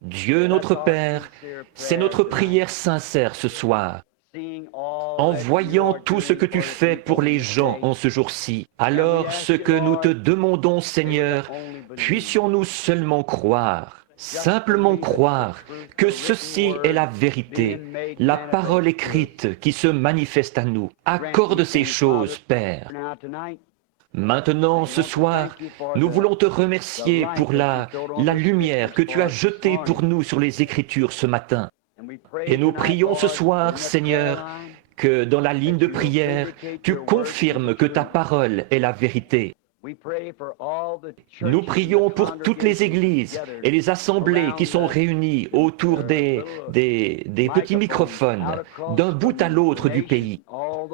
Dieu notre Père, c'est notre prière sincère ce soir. En voyant tout ce que tu fais pour les gens en ce jour-ci, alors ce que nous te demandons, Seigneur, puissions-nous seulement croire, simplement croire que ceci est la vérité, la parole écrite qui se manifeste à nous. Accorde ces choses, Père. Maintenant, ce soir, nous voulons te remercier pour la lumière que tu as jetée pour nous sur les Écritures ce matin. Et nous prions ce soir, Seigneur, que dans la ligne de prière, tu confirmes que ta parole est la vérité. Nous prions pour toutes les églises et les assemblées qui sont réunies autour des petits microphones, d'un bout à l'autre du pays,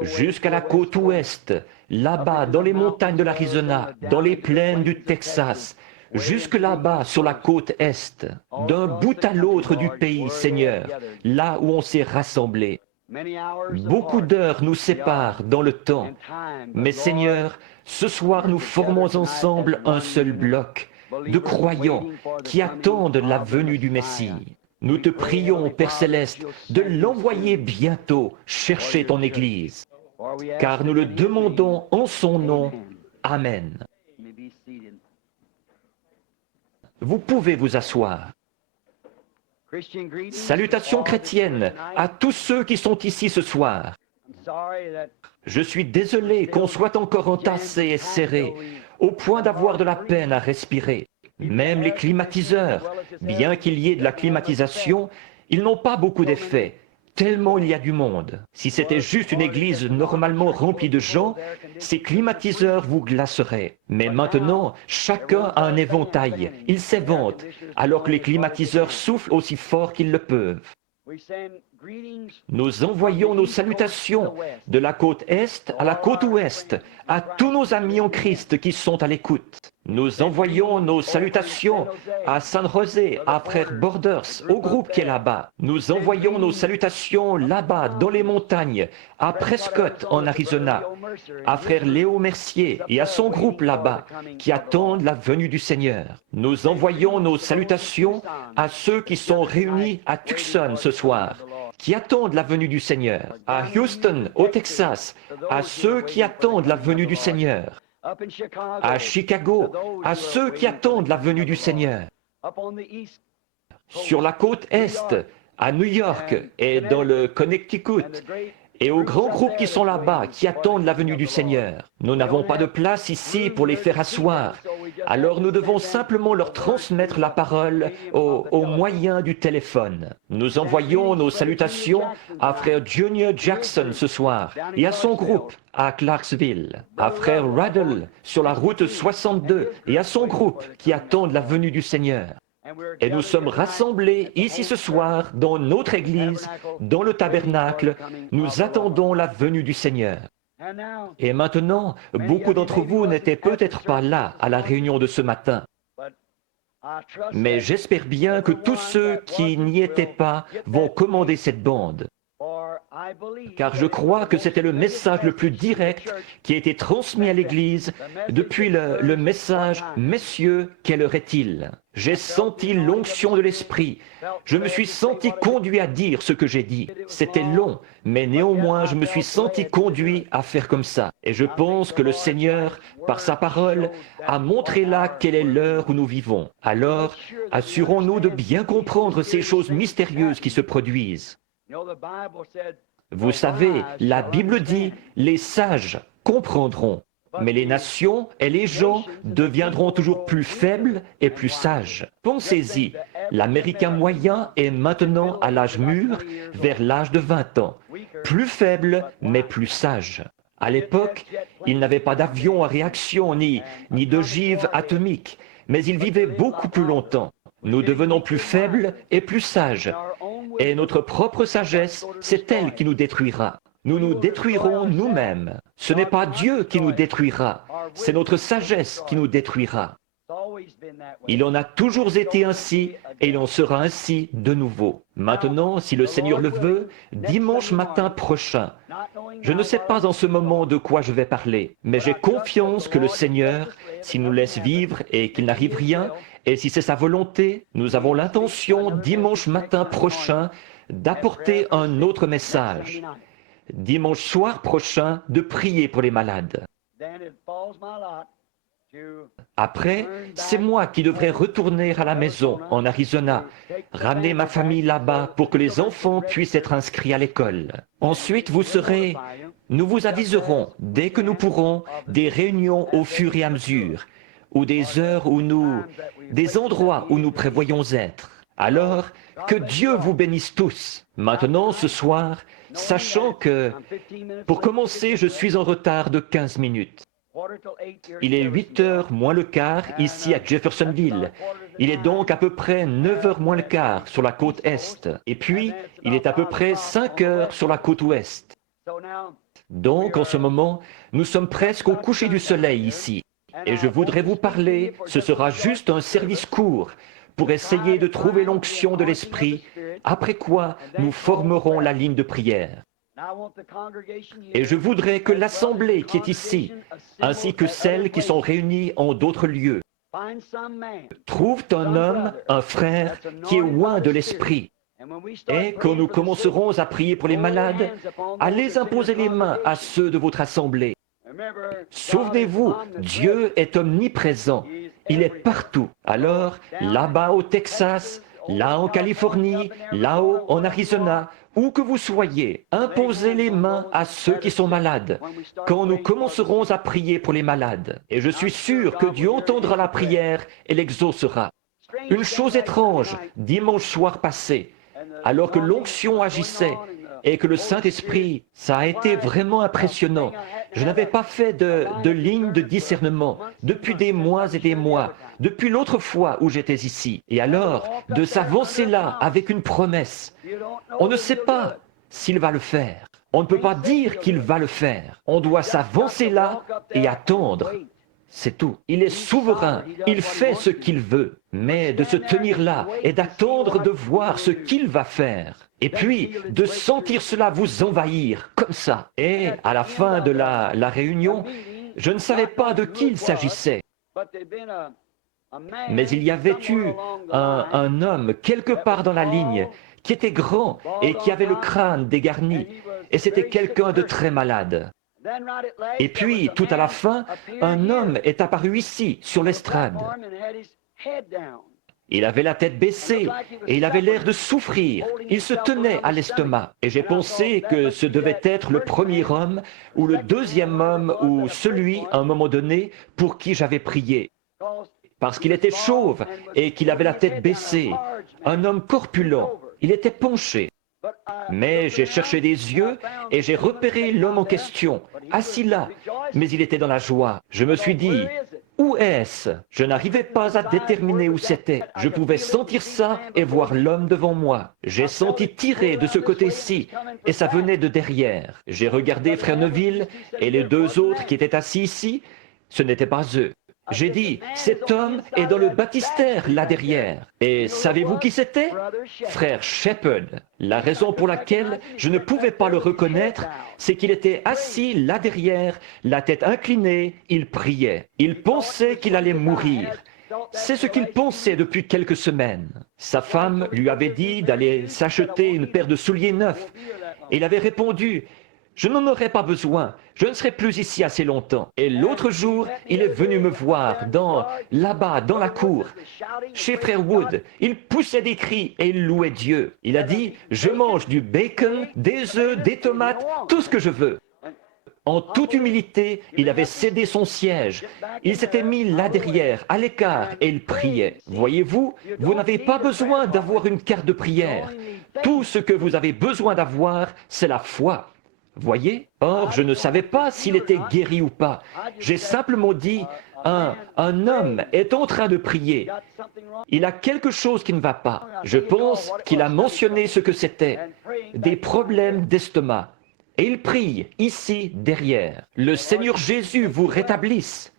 jusqu'à la côte ouest, là-bas dans les montagnes de l'Arizona, dans les plaines du Texas, jusque là-bas sur la côte est, d'un bout à l'autre du pays, Seigneur, là où on s'est rassemblés. Beaucoup d'heures nous séparent dans le temps, mais Seigneur, ce soir nous formons ensemble un seul bloc de croyants qui attendent la venue du Messie. Nous te prions, Père Céleste, de l'envoyer bientôt chercher ton Église, car nous le demandons en son nom. Amen. Vous pouvez vous asseoir. Salutations chrétiennes à tous ceux qui sont ici ce soir. Je suis désolé qu'on soit encore entassé et serré, au point d'avoir de la peine à respirer. Même les climatiseurs, bien qu'il y ait de la climatisation, ils n'ont pas beaucoup d'effet, tellement il y a du monde. Si c'était juste une église normalement remplie de gens, ces climatiseurs vous glaceraient. Mais maintenant, chacun a un éventail, ils s'éventent, alors que les climatiseurs soufflent aussi fort qu'ils le peuvent. Nous envoyons nos salutations de la côte est à la côte ouest à tous nos amis en Christ qui sont à l'écoute. Nous envoyons nos salutations à San José, à Frère Borders, au groupe qui est là-bas. Nous envoyons nos salutations là-bas, dans les montagnes, à Prescott, en Arizona, à Frère Léo Mercier et à son groupe là-bas, qui attendent la venue du Seigneur. Nous envoyons nos salutations à ceux qui sont réunis à Tucson ce soir, qui attendent la venue du Seigneur, à Houston, au Texas, à ceux qui attendent la venue du Seigneur, à Chicago, à ceux qui attendent la venue du Seigneur, sur la côte Est, à New York et dans le Connecticut, et aux grands groupes qui sont là-bas, qui attendent la venue du Seigneur. Nous n'avons pas de place ici pour les faire asseoir, alors nous devons simplement leur transmettre la parole au moyen du téléphone. Nous envoyons nos salutations à Frère Junior Jackson ce soir et à son groupe à Clarksville, à Frère Raddle sur la route 62 et à son groupe qui attendent la venue du Seigneur. Et nous sommes rassemblés ici ce soir dans notre église, dans le tabernacle. Nous attendons la venue du Seigneur. Et maintenant, beaucoup d'entre vous n'étaient peut-être pas là à la réunion de ce matin. Mais j'espère bien que tous ceux qui n'y étaient pas vont commander cette bande. Car je crois que c'était le message le plus direct qui a été transmis à l'Église depuis le message « Messieurs, quelle heure est-il » J'ai senti l'onction de l'Esprit. Je me suis senti conduit à dire ce que j'ai dit. C'était long, mais néanmoins je me suis senti conduit à faire comme ça. Et je pense que le Seigneur, par sa parole, a montré là quelle est l'heure où nous vivons. Alors, assurons-nous de bien comprendre ces choses mystérieuses qui se produisent. Vous savez, la Bible dit « les sages comprendront ». Mais les nations et les gens deviendront toujours plus faibles et plus sages. Pensez-y, l'Américain moyen est maintenant à l'âge mûr, vers l'âge de 20 ans. Plus faible, mais plus sage. À l'époque, il n'avait pas d'avion à réaction ni d'ogive atomique, mais il vivait beaucoup plus longtemps. Nous devenons plus faibles et plus sages. Et notre propre sagesse, c'est elle qui nous détruira. Nous nous détruirons nous-mêmes. Ce n'est pas Dieu qui nous détruira, c'est notre sagesse qui nous détruira. Il en a toujours été ainsi et il en sera ainsi de nouveau. Maintenant, si le Seigneur le veut, dimanche matin prochain, je ne sais pas en ce moment de quoi je vais parler, mais j'ai confiance que le Seigneur s'il nous laisse vivre et qu'il n'arrive rien, et si c'est sa volonté, nous avons l'intention, dimanche matin prochain, d'apporter un autre message. Dimanche soir prochain, de prier pour les malades. Après, c'est moi qui devrais retourner à la maison, en Arizona, ramener ma famille là-bas pour que les enfants puissent être inscrits à l'école. Ensuite, nous vous aviserons, dès que nous pourrons, des réunions au fur et à mesure, ou des heures des endroits où nous prévoyons être. Alors, que Dieu vous bénisse tous. Maintenant, ce soir, sachant que, pour commencer, je suis en retard de 15 minutes. Il est 8 heures moins le quart ici à Jeffersonville. Il est donc à peu près 9 heures moins le quart sur la côte Est. Et puis, il est à peu près 5 heures sur la côte Ouest. Donc, en ce moment, nous sommes presque au coucher du soleil ici. Et je voudrais vous parler, ce sera juste un service court, pour essayer de trouver l'onction de l'Esprit, après quoi nous formerons la ligne de prière. Et je voudrais que l'Assemblée qui est ici, ainsi que celles qui sont réunies en d'autres lieux, trouvent un homme, un frère, qui est loin de l'Esprit. Et quand nous commencerons à prier pour les malades, allez imposer les mains à ceux de votre Assemblée. Souvenez-vous, Dieu est omniprésent. Il est partout. Alors, là-bas au Texas, là en Californie, là-haut en Arizona, où que vous soyez, imposez les mains à ceux qui sont malades, quand nous commencerons à prier pour les malades. Et je suis sûr que Dieu entendra la prière et l'exaucera. Une chose étrange, dimanche soir passé, alors que l'onction agissait et que le Saint-Esprit, ça a été vraiment impressionnant. Je n'avais pas fait de ligne de discernement depuis des mois et des mois, depuis l'autre fois où j'étais ici. Et alors, de s'avancer là avec une promesse, on ne sait pas s'il va le faire. On ne peut pas dire qu'il va le faire. On doit s'avancer là et attendre. C'est tout. Il est souverain, il fait ce qu'il veut, mais de se tenir là et d'attendre de voir ce qu'il va faire. Et puis, de sentir cela vous envahir, comme ça. Et à la fin de la réunion, je ne savais pas de qui il s'agissait. Mais il y avait eu un homme quelque part dans la ligne qui était grand et qui avait le crâne dégarni. Et c'était quelqu'un de très malade. Et puis, tout à la fin, un homme est apparu ici, sur l'estrade. Il avait la tête baissée et il avait l'air de souffrir. Il se tenait à l'estomac. Et j'ai pensé que ce devait être le premier homme ou le deuxième homme ou celui, à un moment donné, pour qui j'avais prié. Parce qu'il était chauve et qu'il avait la tête baissée. Un homme corpulent. Il était penché. Mais j'ai cherché des yeux et j'ai repéré l'homme en question, assis là, mais il était dans la joie. Je me suis dit, où est-ce? Je n'arrivais pas à déterminer où c'était. Je pouvais sentir ça et voir l'homme devant moi. J'ai senti tirer de ce côté-ci et ça venait de derrière. J'ai regardé Frère Neville et les deux autres qui étaient assis ici, ce n'étaient pas eux. J'ai dit, cet homme est dans le baptistère là derrière. Et savez-vous qui c'était? Frère Shepherd. La raison pour laquelle je ne pouvais pas le reconnaître, c'est qu'il était assis là derrière, la tête inclinée, il priait. Il pensait qu'il allait mourir. C'est ce qu'il pensait depuis quelques semaines. Sa femme lui avait dit d'aller s'acheter une paire de souliers neufs. Et il avait répondu, je n'en aurai pas besoin, je ne serai plus ici assez longtemps. Et l'autre jour, il est venu me voir, là-bas, dans la cour, chez Frère Wood. Il poussait des cris et il louait Dieu. Il a dit, je mange du bacon, des œufs, des tomates, tout ce que je veux. En toute humilité, il avait cédé son siège. Il s'était mis là derrière, à l'écart, et il priait. Voyez-vous, vous n'avez pas besoin d'avoir une carte de prière. Tout ce que vous avez besoin d'avoir, c'est la foi. Voyez? Or, je ne savais pas s'il était guéri ou pas. J'ai simplement dit, un homme est en train de prier. Il a quelque chose qui ne va pas. Je pense qu'il a mentionné ce que c'était. Des problèmes d'estomac. Et il prie, ici, derrière. Le Seigneur Jésus vous rétablisse.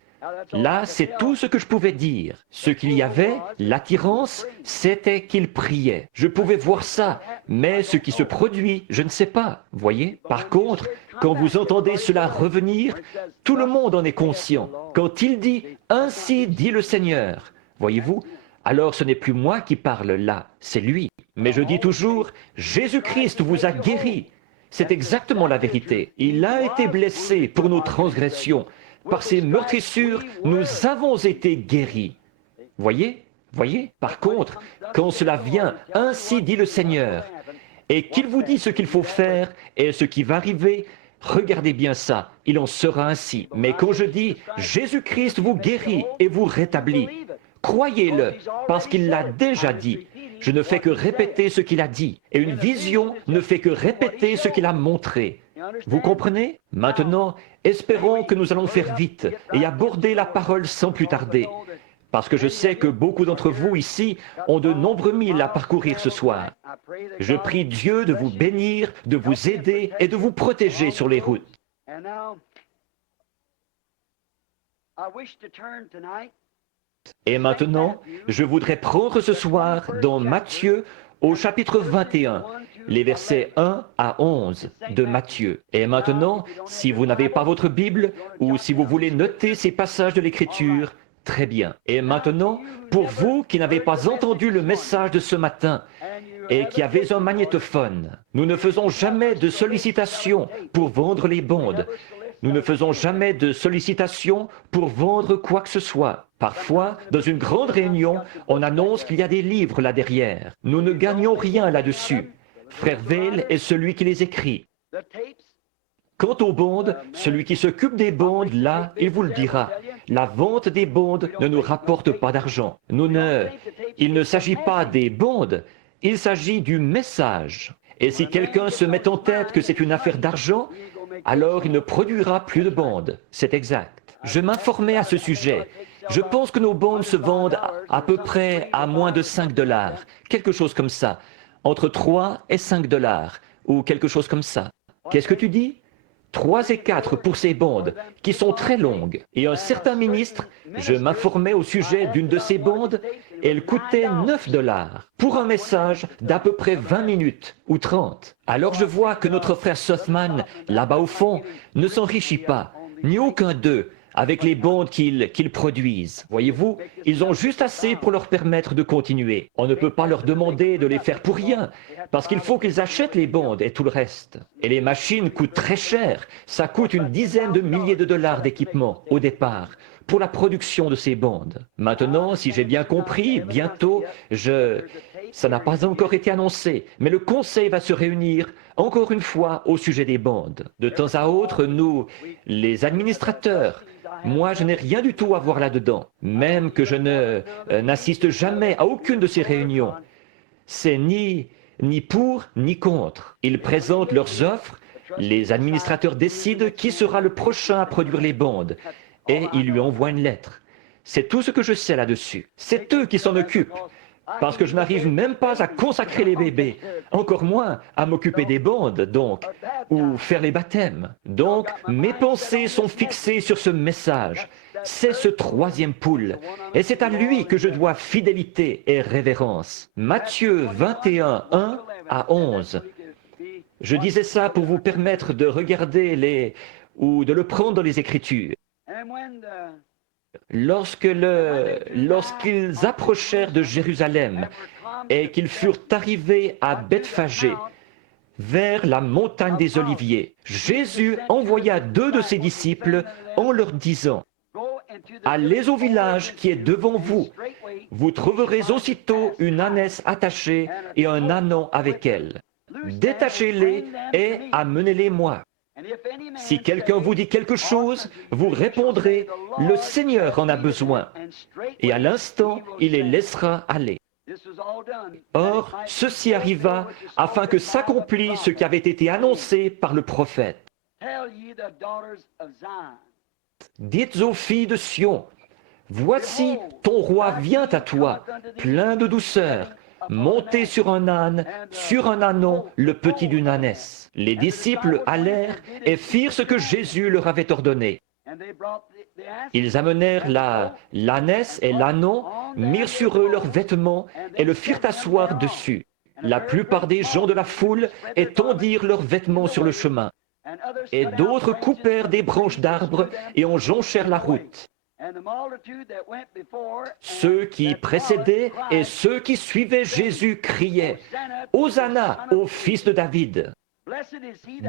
Là, c'est tout ce que je pouvais dire. Ce qu'il y avait, l'attirance, c'était qu'il priait. Je pouvais voir ça, mais ce qui se produit, je ne sais pas. Voyez? Par contre, quand vous entendez cela revenir, tout le monde en est conscient. Quand il dit « Ainsi dit le Seigneur », voyez-vous? Alors ce n'est plus moi qui parle là, c'est lui. Mais je dis toujours « Jésus-Christ vous a guéri ». C'est exactement la vérité. Il a été blessé pour nos transgressions. Par ses meurtrissures, nous avons été guéris. Voyez? Voyez? Par contre, quand cela vient, ainsi dit le Seigneur, et qu'il vous dit ce qu'il faut faire et ce qui va arriver, regardez bien ça, il en sera ainsi. Mais quand je dis « Jésus-Christ vous guérit et vous rétablit », croyez-le, parce qu'il l'a déjà dit. Je ne fais que répéter ce qu'il a dit, et une vision ne fait que répéter ce qu'il a montré. Vous comprenez? Maintenant, espérons que nous allons faire vite et aborder la parole sans plus tarder, parce que je sais que beaucoup d'entre vous ici ont de nombreux milles à parcourir ce soir. Je prie Dieu de vous bénir, de vous aider et de vous protéger sur les routes. Et maintenant, je voudrais prendre ce soir dans Matthieu au chapitre 21, les versets 1 à 11 de Matthieu. Et maintenant, si vous n'avez pas votre Bible ou si vous voulez noter ces passages de l'Écriture, très bien. Et maintenant, pour vous qui n'avez pas entendu le message de ce matin et qui avez un magnétophone, nous ne faisons jamais de sollicitations pour vendre les bandes. Nous ne faisons jamais de sollicitations pour vendre quoi que ce soit. Parfois, dans une grande réunion, on annonce qu'il y a des livres là derrière. Nous ne gagnons rien là-dessus. Frère Vail est celui qui les écrit. Quant aux bandes, celui qui s'occupe des bandes, là, il vous le dira. La vente des bandes ne nous rapporte pas d'argent. Il ne s'agit pas des bandes, il s'agit du message. Et si quelqu'un se met en tête que c'est une affaire d'argent, alors il ne produira plus de bandes. C'est exact. Je m'informais à ce sujet. Je pense que nos bandes se vendent à peu près à moins de 5 $, quelque chose comme ça. Entre 3 et 5 $, ou quelque chose comme ça. Qu'est-ce que tu dis? 3 et 4 pour ces bandes, qui sont très longues. Et un certain ministre, je m'informais au sujet d'une de ces bandes, elle coûtait 9 $, pour un message d'à peu près 20 minutes, ou 30. Alors je vois que notre frère Sothman, là-bas au fond, ne s'enrichit pas, ni aucun d'eux, avec les bandes qu'ils produisent. Voyez-vous, ils ont juste assez pour leur permettre de continuer. On ne peut pas leur demander de les faire pour rien, parce qu'il faut qu'ils achètent les bandes et tout le reste. Et les machines coûtent très cher. Ça coûte une dizaine de milliers de dollars d'équipement au départ, pour la production de ces bandes. Maintenant, si j'ai bien compris, bientôt, ça n'a pas encore été annoncé, mais le conseil va se réunir encore une fois au sujet des bandes. De temps à autre, nous, les administrateurs, moi, je n'ai rien du tout à voir là-dedans, même que je n'assiste jamais à aucune de ces réunions. C'est ni pour ni contre. Ils présentent leurs offres, les administrateurs décident qui sera le prochain à produire les bandes, et ils lui envoient une lettre. C'est tout ce que je sais là-dessus. C'est eux qui s'en occupent, parce que je n'arrive même pas à consacrer les bébés, encore moins à m'occuper des bandes, donc, ou faire les baptêmes. Donc, mes pensées sont fixées sur ce message. C'est ce troisième poule, et c'est à lui que je dois fidélité et révérence. Matthieu 21, 1 à 11. Je disais ça pour vous permettre de regarder ou de le prendre dans les Écritures. Lorsqu'ils approchèrent de Jérusalem et qu'ils furent arrivés à Bethphagée, vers la montagne des Oliviers, Jésus envoya 2 de ses disciples en leur disant « Allez au village qui est devant vous. Vous trouverez aussitôt une ânesse attachée et un ânon avec elle. Détachez-les et amenez-les-moi. Si quelqu'un vous dit quelque chose, vous répondrez, le Seigneur en a besoin. Et à l'instant, il les laissera aller. Or, ceci arriva afin que s'accomplisse ce qui avait été annoncé par le prophète. Dites aux filles de Sion, voici ton roi vient à toi, plein de douceur, monté sur un âne, sur un ânon, le petit d'une ânesse. Les disciples allèrent et firent ce que Jésus leur avait ordonné. Ils amenèrent l'ânesse et l'ânon, mirent sur eux leurs vêtements et le firent asseoir dessus. La plupart des gens de la foule étendirent leurs vêtements sur le chemin, et d'autres coupèrent des branches d'arbres et en jonchèrent la route. Ceux qui précédaient et ceux qui suivaient Jésus criaient « Hosanna au fils de David !»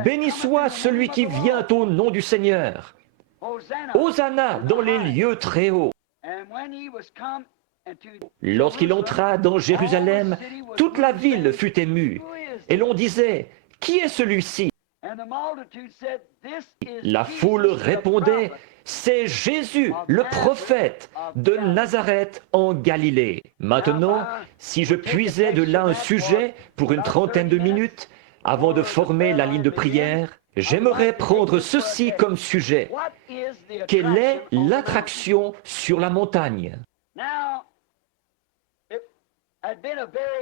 Béni soit celui qui vient au nom du Seigneur. Hosanna dans les lieux très hauts. Lorsqu'il entra dans Jérusalem, toute la ville fut émue, et l'on disait « Qui est celui-ci » La foule répondait « C'est Jésus, le prophète de Nazareth en Galilée. » Maintenant, si je puisais de là un sujet pour une trentaine de minutes, avant de former la ligne de prière, j'aimerais prendre ceci comme sujet. Quelle est l'attraction sur la montagne?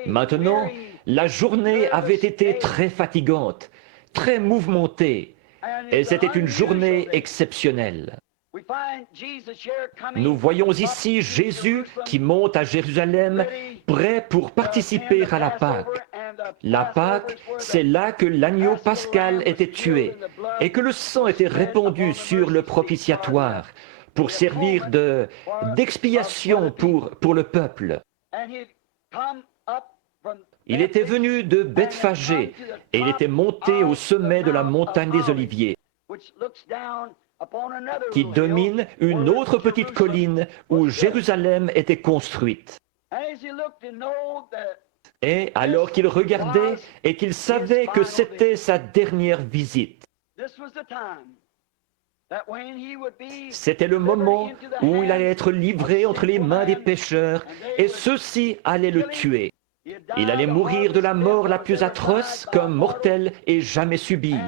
Maintenant, la journée avait été très fatigante, très mouvementée, et c'était une journée exceptionnelle. Nous voyons ici Jésus qui monte à Jérusalem, prêt pour participer à la Pâque. La Pâque, c'est là que l'agneau pascal était tué et que le sang était répandu sur le propitiatoire pour servir d'expiation pour le peuple. Il était venu de Bethphagée et il était monté au sommet de la montagne des Oliviers, qui domine une autre petite colline où Jérusalem était construite. Et alors qu'il regardait et qu'il savait que c'était sa dernière visite, c'était le moment où il allait être livré entre les mains des pécheurs et ceux-ci allaient le tuer. Il allait mourir de la mort la plus atroce qu'un mortel ait jamais subie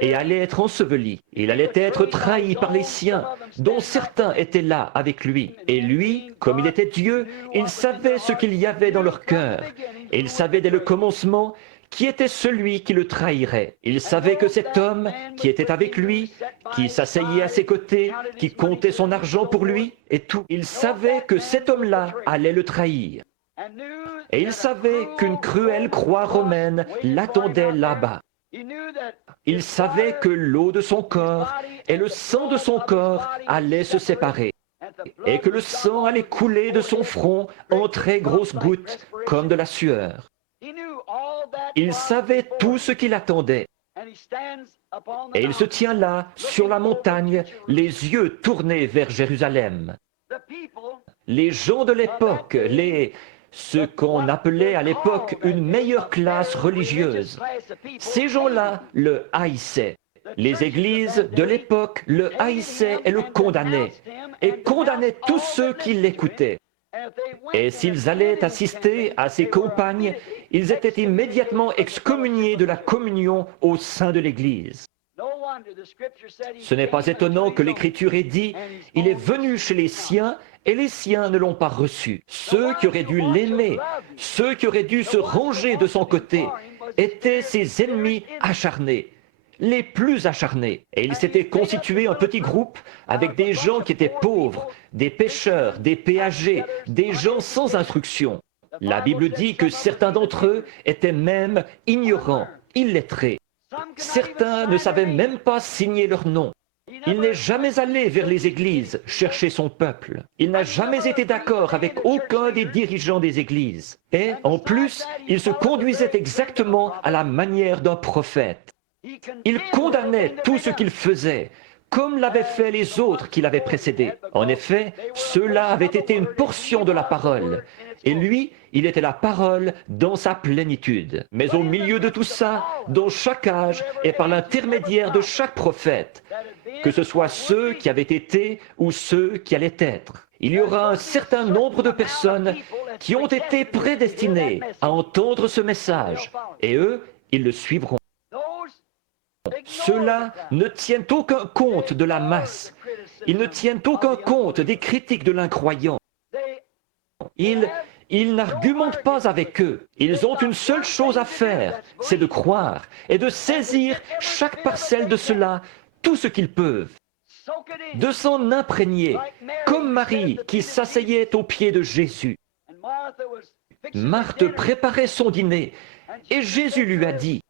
et allait être enseveli. Il allait être trahi par les siens, dont certains étaient là avec lui. Et lui, comme il était Dieu, il savait ce qu'il y avait dans leur cœur. Et il savait dès le commencement qui était celui qui le trahirait. Il savait que cet homme qui était avec lui, qui s'asseyait à ses côtés, qui comptait son argent pour lui et tout, il savait que cet homme-là allait le trahir. Et il savait qu'une cruelle croix romaine l'attendait là-bas. Il savait que l'eau de son corps et le sang de son corps allaient se séparer, et que le sang allait couler de son front en très grosses gouttes, comme de la sueur. Il savait tout ce qui l'attendait. Et il se tient là, sur la montagne, les yeux tournés vers Jérusalem. Les gens de l'époque, ce qu'on appelait à l'époque une meilleure classe religieuse, ces gens-là le haïssaient. Les églises de l'époque le haïssaient et le condamnaient, et condamnaient tous ceux qui l'écoutaient. Et s'ils allaient assister à ces campagnes, ils étaient immédiatement excommuniés de la communion au sein de l'Église. Ce n'est pas étonnant que l'Écriture ait dit « Il est venu chez les siens et les siens ne l'ont pas reçu ». Ceux qui auraient dû l'aimer, ceux qui auraient dû se ranger de son côté, étaient ses ennemis acharnés, les plus acharnés. Et il s'était constitué un petit groupe avec des gens qui étaient pauvres, des pécheurs, des péagers, des gens sans instruction. La Bible dit que certains d'entre eux étaient même ignorants, illettrés. Certains ne savaient même pas signer leur nom. Il n'est jamais allé vers les églises chercher son peuple. Il n'a jamais été d'accord avec aucun des dirigeants des églises. Et, en plus, il se conduisait exactement à la manière d'un prophète. Il condamnait tout ce qu'il faisait, comme l'avaient fait les autres qui l'avaient précédé. En effet, ceux-là avaient été une portion de la parole. Et lui, il était la parole dans sa plénitude. Mais au milieu de tout ça, dans chaque âge et par l'intermédiaire de chaque prophète, que ce soit ceux qui avaient été ou ceux qui allaient être, il y aura un certain nombre de personnes qui ont été prédestinées à entendre ce message. Et eux, ils le suivront. Ceux-là ne tiennent aucun compte de la masse. Ils ne tiennent aucun compte des critiques de l'incroyant. Ils n'argumentent pas avec eux. Ils ont une seule chose à faire, c'est de croire et de saisir chaque parcelle de cela, tout ce qu'ils peuvent. de s'en imprégner, comme Marie qui s'asseyait aux pieds de Jésus. Marthe préparait son dîner et Jésus lui a dit,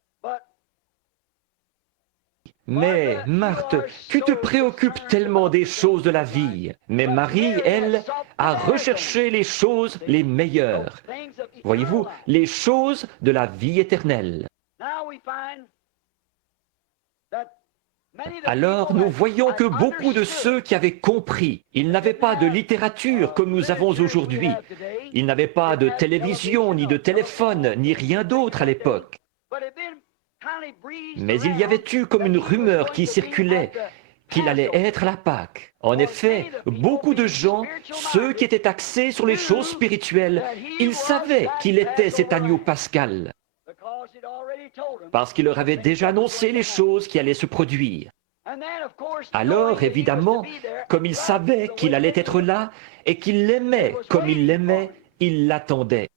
« Mais Marthe, tu te préoccupes tellement des choses de la vie. Mais Marie, elle, a recherché les choses les meilleures. » Voyez-vous, les choses de la vie éternelle. Alors, nous voyons que beaucoup de ceux qui avaient compris, ils n'avaient pas de littérature comme nous avons aujourd'hui. Ils n'avaient pas de télévision, ni de téléphone, ni rien d'autre à l'époque. Mais il y avait eu comme une rumeur qui circulait qu'il allait être la Pâque. En effet, beaucoup de gens, ceux qui étaient axés sur les choses spirituelles, ils savaient qu'il était cet agneau pascal, parce qu'il leur avait déjà annoncé les choses qui allaient se produire. Alors, évidemment, comme il savait qu'il allait être là et qu'il l'aimait comme il l'aimait, il l'attendait.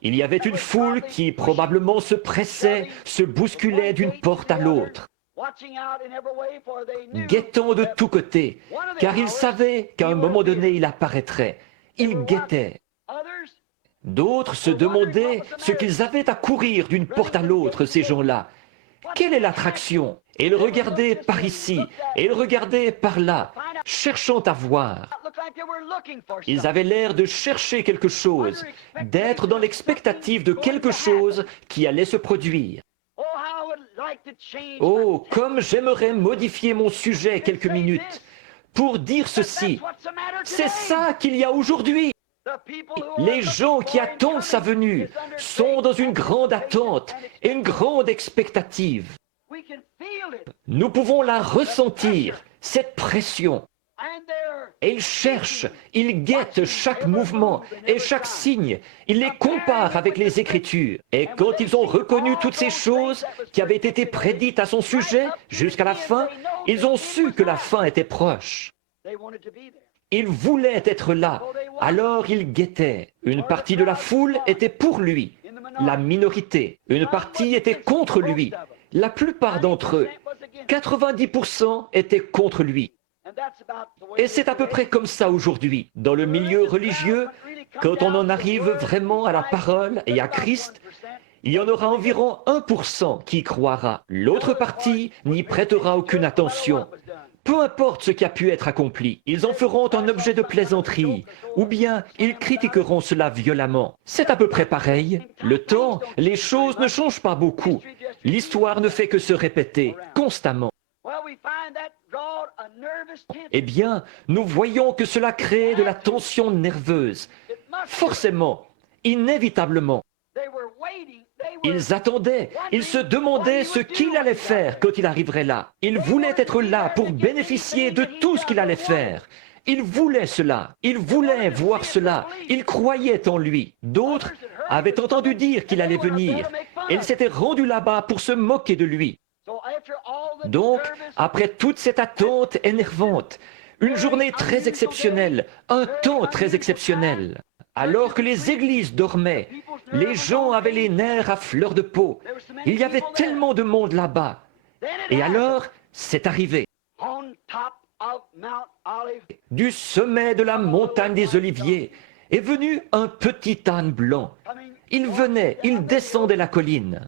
Il y avait une foule qui probablement se pressait, se bousculait d'une porte à l'autre, guettant de tous côtés, car il savait qu'à un moment donné, il apparaîtrait. Il guettait. D'autres se demandaient ce qu'ils avaient à courir d'une porte à l'autre, ces gens-là. Quelle est l'attraction? Et ils regardaient par ici, et ils regardaient par là, cherchant à voir. Ils avaient l'air de chercher quelque chose, d'être dans l'expectative de quelque chose qui allait se produire. Oh, comme j'aimerais modifier mon sujet quelques minutes pour dire ceci. C'est ça qu'il y a aujourd'hui. Les gens qui attendent sa venue sont dans une grande attente et une grande expectative. Nous pouvons la ressentir, cette pression. Et ils cherchent, ils guettent chaque mouvement et chaque signe. Ils les comparent avec les Écritures. Et quand ils ont reconnu toutes ces choses qui avaient été prédites à son sujet jusqu'à la fin, ils ont su que la fin était proche. Il voulait être là, alors il guettait. Une partie de la foule était pour lui, la minorité. Une partie était contre lui. La plupart d'entre eux, 90% étaient contre lui. Et c'est à peu près comme ça aujourd'hui. Dans le milieu religieux, quand on en arrive vraiment à la parole et à Christ, il y en aura environ 1% qui y croira. L'autre partie n'y prêtera aucune attention. Peu importe ce qui a pu être accompli, ils en feront un objet de plaisanterie, ou bien ils critiqueront cela violemment. C'est à peu près pareil. Le temps, les choses ne changent pas beaucoup. L'histoire ne fait que se répéter constamment. Eh bien, nous voyons que cela crée de la tension nerveuse. Forcément, inévitablement. Ils attendaient, ils se demandaient ce qu'il allait faire quand il arriverait là. Ils voulaient être là pour bénéficier de tout ce qu'il allait faire. Ils voulaient cela, ils voulaient voir cela, ils croyaient en lui. D'autres avaient entendu dire qu'il allait venir, et ils s'étaient rendus là-bas pour se moquer de lui. Donc, après toute cette attente énervante, une journée très exceptionnelle, un temps très exceptionnel, alors que les églises dormaient, les gens avaient les nerfs à fleur de peau. Il y avait tellement de monde là-bas. Et alors, c'est arrivé. Du sommet de la montagne des Oliviers est venu un petit âne blanc. Il venait, il descendait la colline.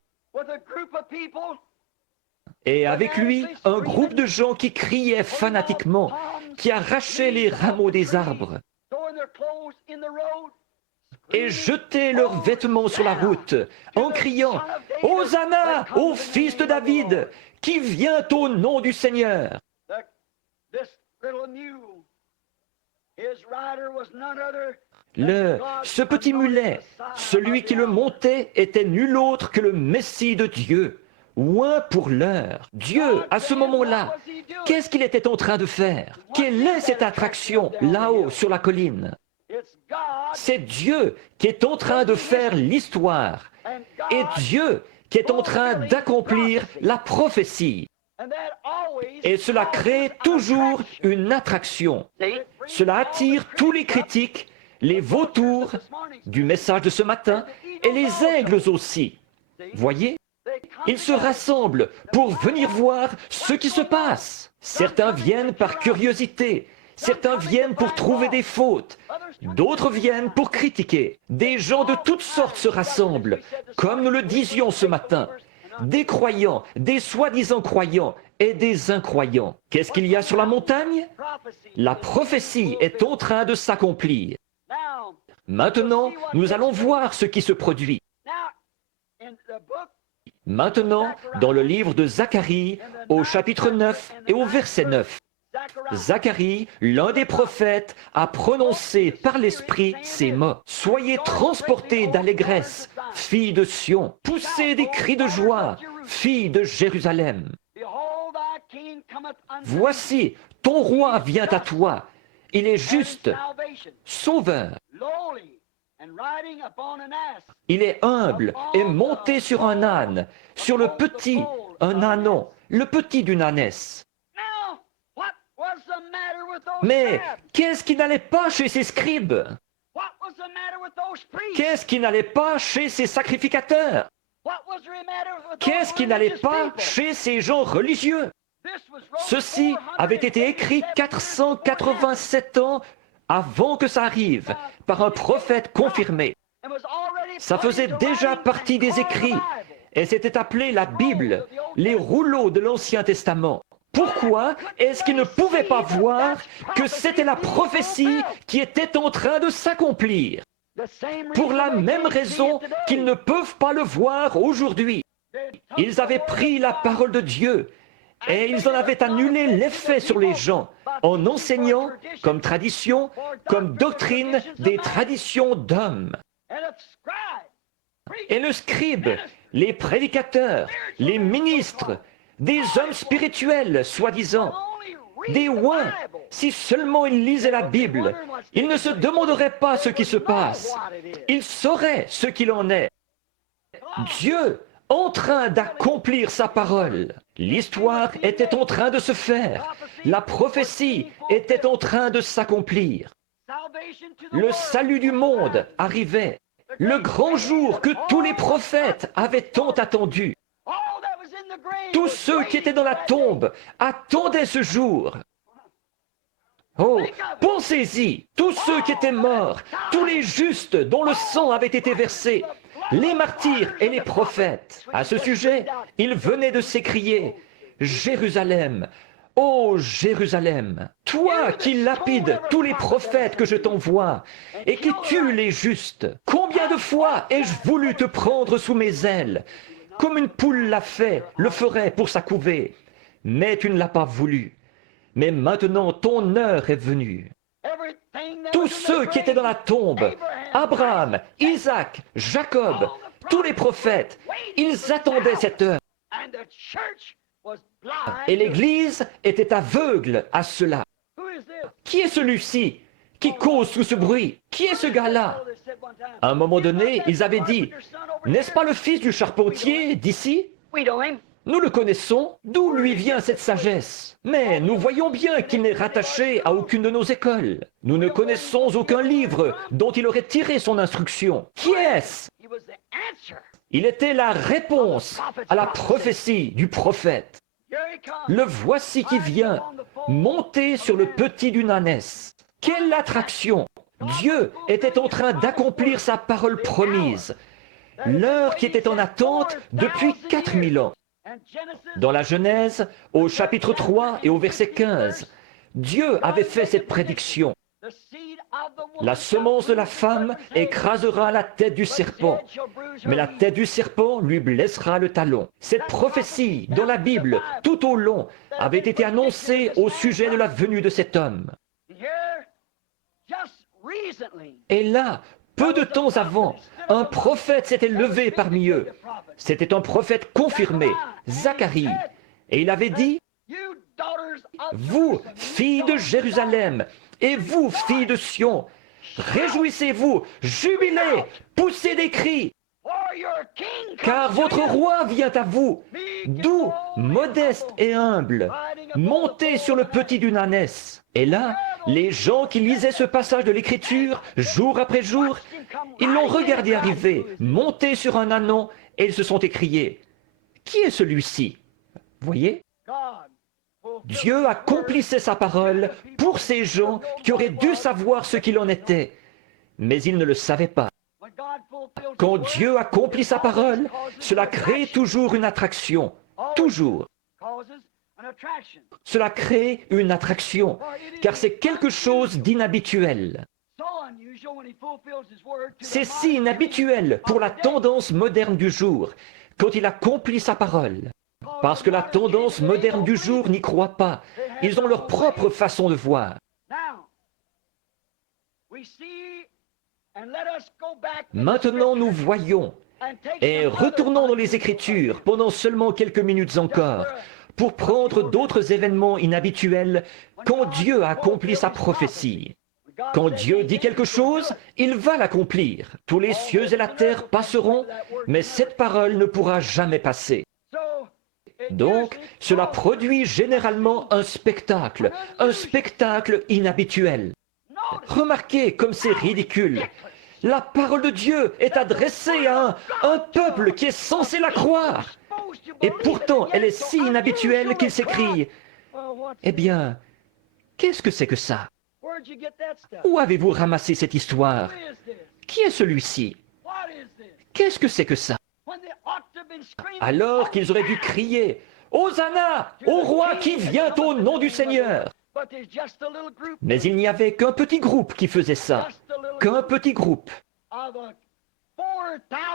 Et avec lui, un groupe de gens qui criaient fanatiquement, qui arrachaient les rameaux des arbres et jetaient leurs vêtements sur la route en criant « Hosanna au fils de David, qui vient au nom du Seigneur !» Ce petit mulet, celui qui le montait, était nul autre que le Messie de Dieu. Ouin pour l'heure. Dieu, à ce moment-là, qu'est-ce qu'il était en train de faire? Quelle est cette attraction là-haut sur la colline? C'est Dieu qui est en train de faire l'histoire et Dieu qui est en train d'accomplir la prophétie. Et cela crée toujours une attraction. Cela attire tous les critiques, les vautours du message de ce matin et les aigles aussi. Voyez? Ils se rassemblent pour venir voir ce qui se passe. Certains viennent par curiosité, certains viennent pour trouver des fautes, d'autres viennent pour critiquer. Des gens de toutes sortes se rassemblent, comme nous le disions ce matin. Des croyants, des soi-disant croyants et des incroyants. Qu'est-ce qu'il y a sur la montagne? La prophétie est en train de s'accomplir. Maintenant, nous allons voir ce qui se produit. Maintenant, dans le livre de Zacharie, au chapitre 9 et au verset 9, Zacharie, l'un des prophètes, a prononcé par l'Esprit ces mots. « Soyez transportés d'allégresse, filles de Sion, poussez des cris de joie, filles de Jérusalem. Voici, ton roi vient à toi, il est juste, sauveur. Il est humble et monté sur un âne, sur le petit, un ânon, le petit d'une ânesse. » Mais qu'est-ce qui n'allait pas chez ces scribes? Qu'est-ce qui n'allait pas chez ces sacrificateurs? Qu'est-ce qui n'allait pas chez ces gens religieux? Ceci avait été écrit 487 ans avant que ça arrive, par un prophète confirmé. Ça faisait déjà partie des écrits, et c'était appelé la Bible, les rouleaux de l'Ancien Testament. Pourquoi est-ce qu'ils ne pouvaient pas voir que c'était la prophétie qui était en train de s'accomplir? Pour la même raison qu'ils ne peuvent pas le voir aujourd'hui. Ils avaient pris la parole de Dieu et ils en avaient annulé l'effet sur les gens en enseignant comme tradition, comme doctrine des traditions d'hommes. Et le scribe, les prédicateurs, les ministres, des hommes spirituels, soi-disant, des oins, si seulement ils lisaient la Bible, ils ne se demanderaient pas ce qui se passe. Ils sauraient ce qu'il en est. Dieu, en train d'accomplir sa parole. L'histoire était en train de se faire. La prophétie était en train de s'accomplir. Le salut du monde arrivait. Le grand jour que tous les prophètes avaient tant attendu. Tous ceux qui étaient dans la tombe attendaient ce jour. Oh, pensez-y, tous ceux qui étaient morts, tous les justes dont le sang avait été versé, les martyrs et les prophètes. À ce sujet, ils venaient de s'écrier « Jérusalem, ô Jérusalem, toi qui lapides tous les prophètes que je t'envoie et qui tues les justes, combien de fois ai-je voulu te prendre sous mes ailes, comme une poule l'a fait, le ferait pour sa couvée, mais tu ne l'as pas voulu. Mais maintenant ton heure est venue. » Tous ceux qui étaient dans la tombe, Abraham, Isaac, Jacob, tous les prophètes, ils attendaient cette heure. Et l'Église était aveugle à cela. Qui est celui-ci qui cause tout ce bruit? Qui est ce gars-là? À un moment donné, ils avaient dit, « N'est-ce pas le fils du charpentier d'ici? Nous le connaissons, d'où lui vient cette sagesse? Mais nous voyons bien qu'il n'est rattaché à aucune de nos écoles. Nous ne connaissons aucun livre dont il aurait tiré son instruction. Qui est-ce? » Il était la réponse à la prophétie du prophète. Le voici qui vient, monté sur le petit d'une ânesse. Quelle attraction! Dieu était en train d'accomplir sa parole promise, l'heure qui était en attente depuis 4000 ans. Dans la Genèse, au chapitre 3 et au verset 15, Dieu avait fait cette prédiction. La semence de la femme écrasera la tête du serpent, mais la tête du serpent lui blessera le talon. Cette prophétie dans la Bible, tout au long, avait été annoncée au sujet de la venue de cet homme. Et là, peu de temps avant, un prophète s'était levé parmi eux. C'était un prophète confirmé, Zacharie. Et il avait dit, « Vous, filles de Jérusalem, et vous, filles de Sion, réjouissez-vous, jubilez, poussez des cris, car votre roi vient à vous, doux, modeste et humble, monté sur le petit d'une ânesse. » Et là, les gens qui lisaient ce passage de l'Écriture, jour après jour, ils l'ont regardé arriver, monté sur un ânon, et ils se sont écriés, Qui est celui-ci? Voyez? Dieu accomplissait sa parole pour ces gens qui auraient dû savoir ce qu'il en était, mais ils ne le savaient pas. Quand Dieu accomplit sa parole, cela crée toujours une attraction. Toujours. Cela crée une attraction, car c'est quelque chose d'inhabituel. C'est si inhabituel pour la tendance moderne du jour, quand il accomplit sa parole. Parce que la tendance moderne du jour n'y croit pas. Ils ont leur propre façon de voir. Maintenant, nous voyons et retournons dans les Écritures pendant seulement quelques minutes encore pour prendre d'autres événements inhabituels quand Dieu a accompli sa prophétie. Quand Dieu dit quelque chose, il va l'accomplir. Tous les cieux et la terre passeront, mais cette parole ne pourra jamais passer. Donc, cela produit généralement un spectacle inhabituel. Remarquez comme c'est ridicule. La parole de Dieu est adressée à un peuple qui est censé la croire. Et pourtant, elle est si inhabituelle qu'il s'écrie, « Eh bien, qu'est-ce que c'est que ça? Où avez-vous ramassé cette histoire? Qui est celui-ci? Qu'est-ce que c'est que ça? » Alors qu'ils auraient dû crier, « Hosanna au roi qui vient au nom du Seigneur !» Mais il n'y avait qu'un petit groupe qui faisait ça, qu'un petit groupe.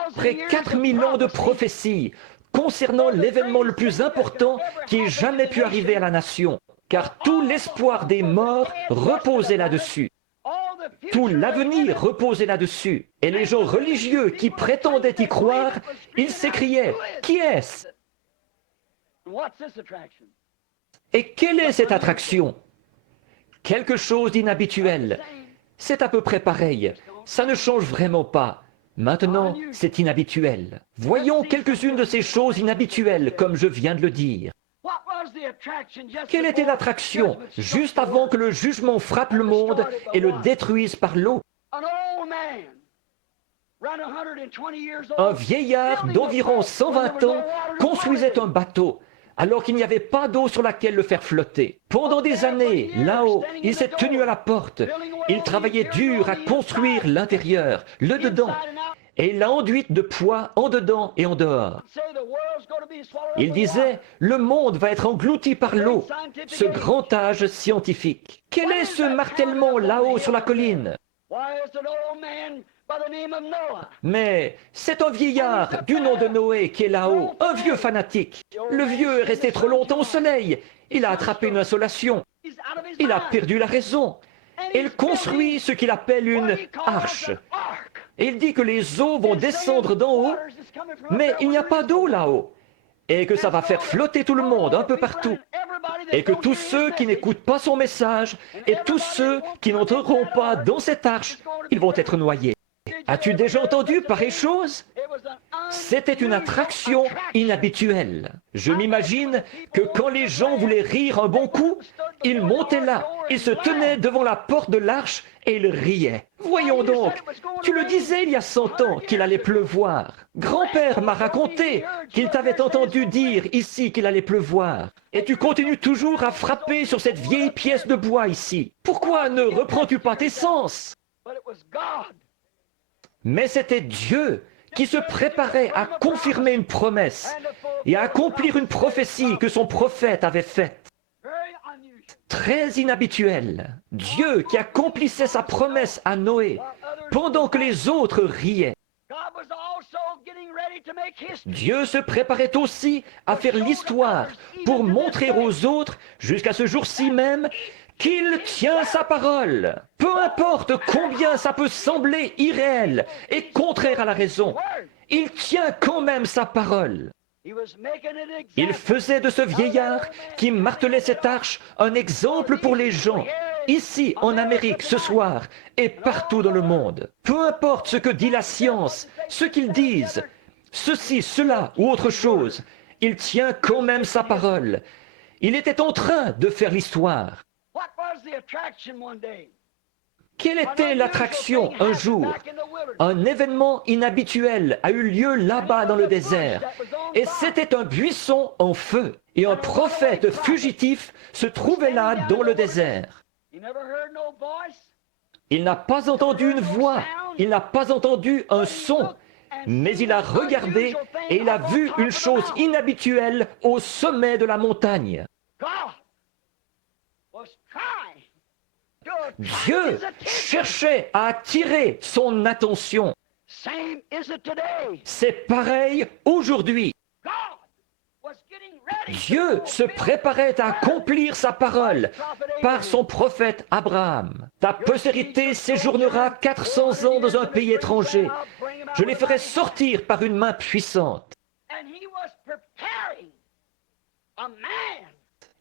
Après 4000 ans de prophétie concernant l'événement le plus important qui ait jamais pu arriver à la nation, car tout l'espoir des morts reposait là-dessus. Tout l'avenir reposait là-dessus. Et les gens religieux qui prétendaient y croire, ils s'écriaient, « Qui est-ce? Et quelle est cette attraction? » Quelque chose d'inhabituel. C'est à peu près pareil. Ça ne change vraiment pas. Maintenant, c'est inhabituel. Voyons quelques-unes de ces choses inhabituelles, comme je viens de le dire. Quelle était l'attraction juste avant que le jugement frappe le monde et le détruise par l'eau? Un vieillard d'environ 120 ans construisait un bateau, alors qu'il n'y avait pas d'eau sur laquelle le faire flotter. Pendant des années, là-haut, il s'est tenu à la porte. Il travaillait dur à construire l'intérieur, le dedans, et il l'a enduite de poids en dedans et en dehors. Il disait, le monde va être englouti par l'eau, ce grand âge scientifique. Quel est ce martèlement là-haut sur la colline? Mais c'est un vieillard du nom de Noé qui est là-haut, un vieux fanatique. Le vieux est resté trop longtemps au soleil. Il a attrapé une insolation. Il a perdu la raison. Et il construit ce qu'il appelle une arche. Et il dit que les eaux vont descendre d'en haut, mais il n'y a pas d'eau là-haut. Et que ça va faire flotter tout le monde un peu partout. Et que tous ceux qui n'écoutent pas son message et tous ceux qui n'entreront pas dans cette arche, ils vont être noyés. As-tu déjà entendu pareille chose? C'était une attraction inhabituelle. Je m'imagine que quand les gens voulaient rire un bon coup, ils montaient là, ils se tenaient devant la porte de l'arche et ils riaient. Voyons donc, tu le disais il y a 100 ans qu'il allait pleuvoir. Grand-père m'a raconté qu'il t'avait entendu dire ici qu'il allait pleuvoir. Et tu continues toujours à frapper sur cette vieille pièce de bois ici. Pourquoi ne reprends-tu pas tes sens? Mais c'était Dieu qui se préparait à confirmer une promesse et à accomplir une prophétie que son prophète avait faite. Très inhabituel. Dieu qui accomplissait sa promesse à Noé pendant que les autres riaient. Dieu se préparait aussi à faire l'histoire pour montrer aux autres, jusqu'à ce jour-ci même, qu'il tient sa parole. Peu importe combien ça peut sembler irréel et contraire à la raison, il tient quand même sa parole. Il faisait de ce vieillard qui martelait cette arche un exemple pour les gens, ici en Amérique ce soir et partout dans le monde. Peu importe ce que dit la science, ce qu'ils disent, ceci, cela ou autre chose, il tient quand même sa parole. Il était en train de faire l'histoire. Quelle était l'attraction un jour? Un événement inhabituel a eu lieu là-bas dans le désert. Et c'était un buisson en feu. Et un prophète fugitif se trouvait là dans le désert. Il n'a pas entendu une voix, il n'a pas entendu un son, mais il a regardé et il a vu une chose inhabituelle au sommet de la montagne. Dieu cherchait à attirer son attention. C'est pareil aujourd'hui. Dieu se préparait à accomplir sa parole par son prophète Abraham. Ta postérité séjournera 400 ans dans un pays étranger. Je les ferai sortir par une main puissante.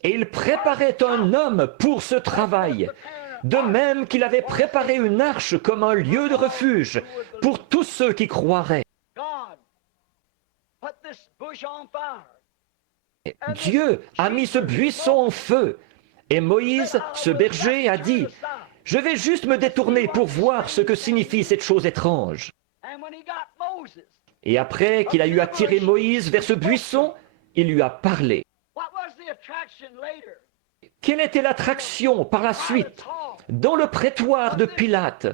Et il préparait un homme pour ce travail, de même qu'il avait préparé une arche comme un lieu de refuge pour tous ceux qui croiraient. Dieu a mis ce buisson en feu, et Moïse, ce berger, a dit, « Je vais juste me détourner pour voir ce que signifie cette chose étrange. » Et après qu'il a eu attiré Moïse vers ce buisson, il lui a parlé. Quelle était l'attraction par la suite? Dans le prétoire de Pilate,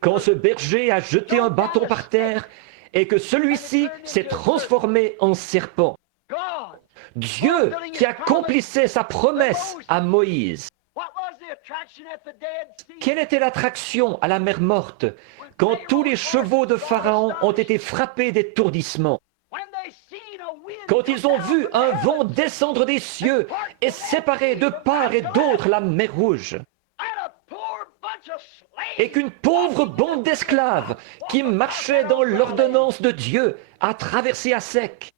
quand ce berger a jeté un bâton par terre et que celui-ci s'est transformé en serpent. Dieu qui accomplissait sa promesse à Moïse. Quelle était l'attraction à la mer Morte quand tous les chevaux de Pharaon ont été frappés d'étourdissement? Quand ils ont vu un vent descendre des cieux et séparer de part et d'autre la mer Rouge, et qu'une pauvre bande d'esclaves qui marchait dans l'ordonnance de Dieu a traversé à sec.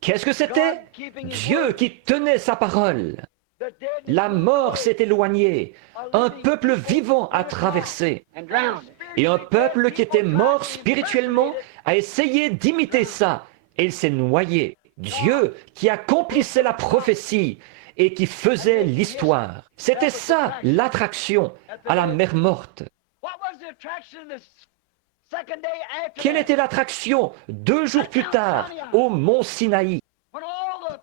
Qu'est-ce que c'était? Dieu qui tenait sa parole. La mort s'est éloignée. Un peuple vivant a traversé. Et un peuple qui était mort spirituellement a essayé d'imiter ça. Et il s'est noyé. Dieu qui accomplissait la prophétie et qui faisait l'histoire. C'était ça l'attraction à la mer Morte. Quelle était l'attraction 2 jours plus tard au mont Sinaï?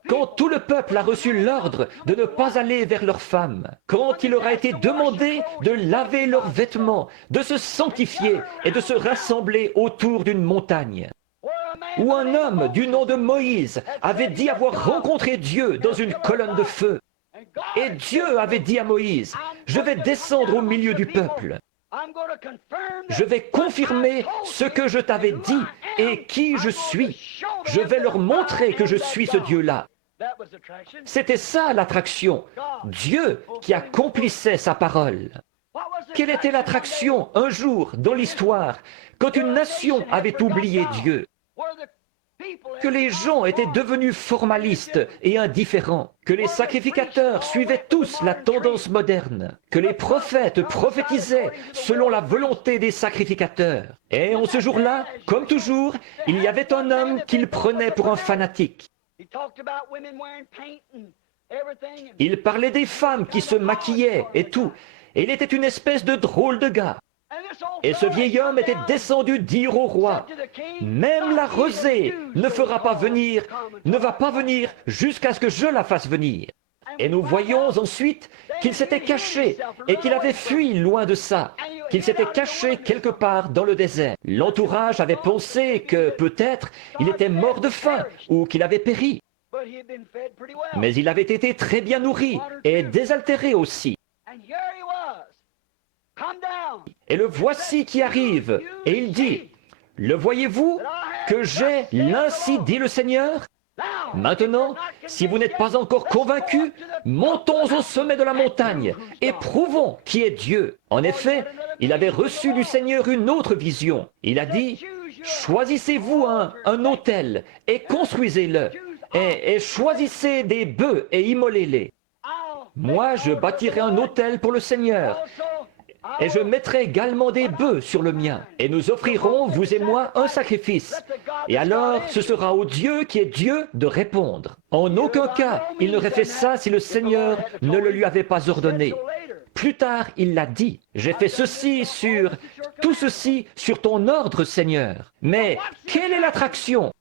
Quand tout le peuple a reçu l'ordre de ne pas aller vers leurs femmes, quand il leur a été demandé de laver leurs vêtements, de se sanctifier et de se rassembler autour d'une montagne, où un homme du nom de Moïse avait dit avoir rencontré Dieu dans une colonne de feu. Et Dieu avait dit à Moïse, « Je vais descendre au milieu du peuple. Je vais confirmer ce que je t'avais dit et qui je suis. Je vais leur montrer que je suis ce Dieu-là. » C'était ça l'attraction. Dieu qui accomplissait sa parole. Quelle était l'attraction un jour dans l'histoire quand une nation avait oublié Dieu? Que les gens étaient devenus formalistes et indifférents, que les sacrificateurs suivaient tous la tendance moderne, que les prophètes prophétisaient selon la volonté des sacrificateurs. Et en ce jour-là, comme toujours, il y avait un homme qu'il prenait pour un fanatique. Il parlait des femmes qui se maquillaient et tout, et il était une espèce de drôle de gars. Et ce vieil homme était descendu dire au roi, « Même la rosée ne va pas venir jusqu'à ce que je la fasse venir. » Et nous voyons ensuite qu'il s'était caché et qu'il avait fui loin de ça, qu'il s'était caché quelque part dans le désert. L'entourage avait pensé que peut-être il était mort de faim ou qu'il avait péri. Mais il avait été très bien nourri et désaltéré aussi. Et le voici qui arrive, et il dit, « Le voyez-vous que j'ai l'ainsi dit le Seigneur? Maintenant, si vous n'êtes pas encore convaincus, montons au sommet de la montagne et prouvons qui est Dieu. » En effet, il avait reçu du Seigneur une autre vision. Il a dit, « Choisissez-vous un autel et construisez-le, et choisissez des bœufs et immolez-les. Moi, je bâtirai un autel pour le Seigneur. Et je mettrai également des bœufs sur le mien. Et nous offrirons, vous et moi, un sacrifice. Et alors, ce sera au Dieu qui est Dieu de répondre. En aucun cas, il n'aurait fait ça si le Seigneur ne le lui avait pas ordonné. Plus tard, il l'a dit, j'ai fait tout ceci sur ton ordre, Seigneur. Mais quelle est l'attraction?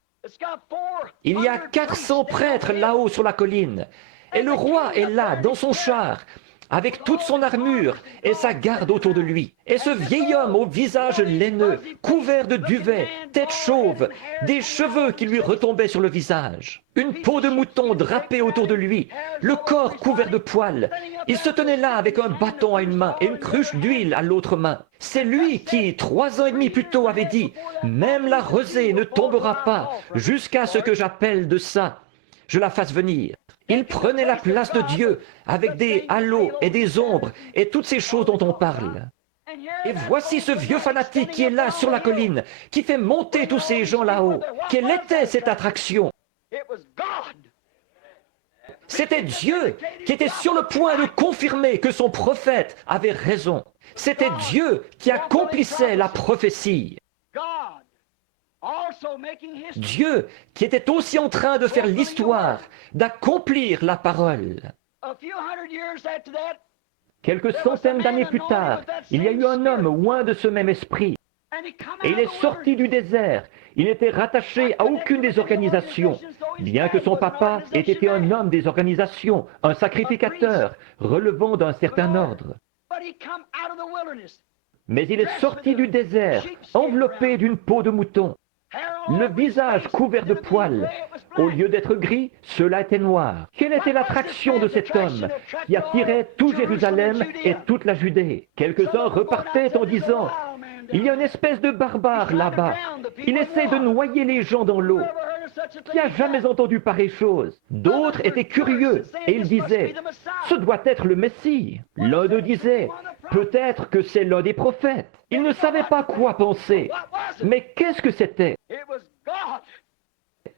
Il y a 400 prêtres là-haut sur la colline, et le roi est là, dans son char, avec toute son armure et sa garde autour de lui. Et ce vieil homme au visage laineux, couvert de duvet, tête chauve, des cheveux qui lui retombaient sur le visage, une peau de mouton drapée autour de lui, le corps couvert de poils. Il se tenait là avec un bâton à une main et une cruche d'huile à l'autre main. C'est lui qui, 3 ans et demi plus tôt, avait dit « Même la rosée ne tombera pas jusqu'à ce que j'appelle de ça, je la fasse venir ». Il prenait la place de Dieu avec des halos et des ombres et toutes ces choses dont on parle. Et voici ce vieux fanatique qui est là sur la colline, qui fait monter tous ces gens là-haut. Quelle était cette attraction? C'était Dieu qui était sur le point de confirmer que son prophète avait raison. C'était Dieu qui accomplissait la prophétie. Dieu qui était aussi en train de faire l'histoire, d'accomplir la parole. Quelques centaines d'années plus tard, il y a eu un homme oint de ce même esprit. Et il est sorti du désert. Il n'était rattaché à aucune des organisations, bien que son papa ait été un homme des organisations, un sacrificateur, relevant d'un certain ordre. Mais il est sorti du désert, enveloppé d'une peau de mouton, le visage couvert de poils. Au lieu d'être gris, cela était noir. Quelle était l'attraction de cet homme qui attirait tout Jérusalem et toute la Judée? Quelques-uns repartaient en disant « Il y a une espèce de barbare là-bas. Il essaie de noyer les gens dans l'eau. Qui a jamais entendu pareille chose ?» D'autres étaient curieux et ils disaient « Ce doit être le Messie. » L'un d'eux disait « Peut-être que c'est l'un des prophètes. » Ils ne savaient pas quoi penser. Mais qu'est-ce que c'était?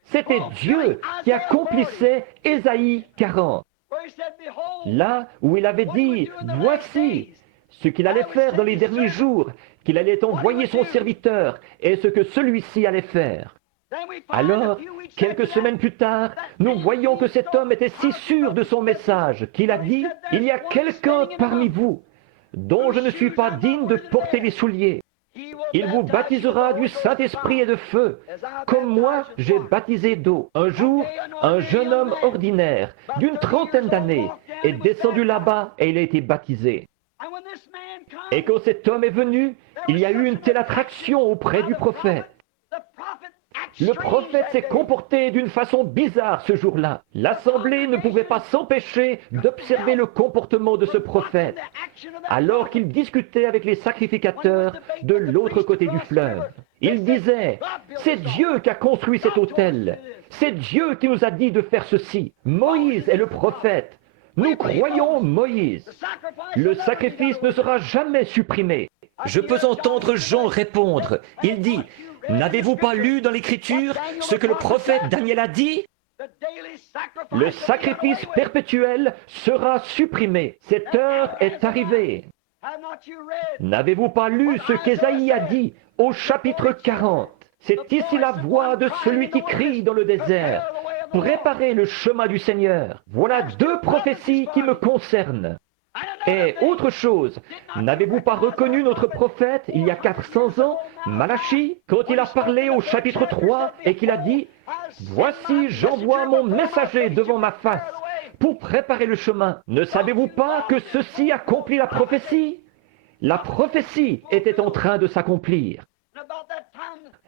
C'était Dieu qui accomplissait Ésaïe 40. Là où il avait dit « Voici ce qu'il allait faire dans les derniers jours, qu'il allait envoyer son serviteur et ce que celui-ci allait faire. » Alors, quelques semaines plus tard, nous voyons que cet homme était si sûr de son message qu'il a dit « Il y a quelqu'un parmi vous dont je ne suis pas digne de porter les souliers. Il vous baptisera du Saint-Esprit et de feu, comme moi j'ai baptisé d'eau. » Un jour, un jeune homme ordinaire d'une trentaine d'années est descendu là-bas et il a été baptisé. Et quand cet homme est venu, il y a eu une telle attraction auprès du prophète. Le prophète s'est comporté d'une façon bizarre ce jour-là. L'assemblée ne pouvait pas s'empêcher d'observer le comportement de ce prophète, alors qu'il discutait avec les sacrificateurs de l'autre côté du fleuve. Il disait, « C'est Dieu qui a construit cet autel. C'est Dieu qui nous a dit de faire ceci. Moïse est le prophète. Nous croyons Moïse. Le sacrifice ne sera jamais supprimé. » Je peux entendre Jean répondre. Il dit, « N'avez-vous pas lu dans l'Écriture ce que le prophète Daniel a dit? Le sacrifice perpétuel sera supprimé. Cette heure est arrivée. » N'avez-vous pas lu ce qu'Ésaïe a dit au chapitre 40? C'est ici la voix de celui qui crie dans le désert. Préparez le chemin du Seigneur. Voilà 2 prophéties qui me concernent. Et autre chose, n'avez-vous pas reconnu notre prophète il y a 400 ans, Malachie, quand il a parlé au chapitre 3 et qu'il a dit « Voici, j'envoie mon messager devant ma face pour préparer le chemin. » Ne savez-vous pas que ceci accomplit la prophétie? La prophétie était en train de s'accomplir.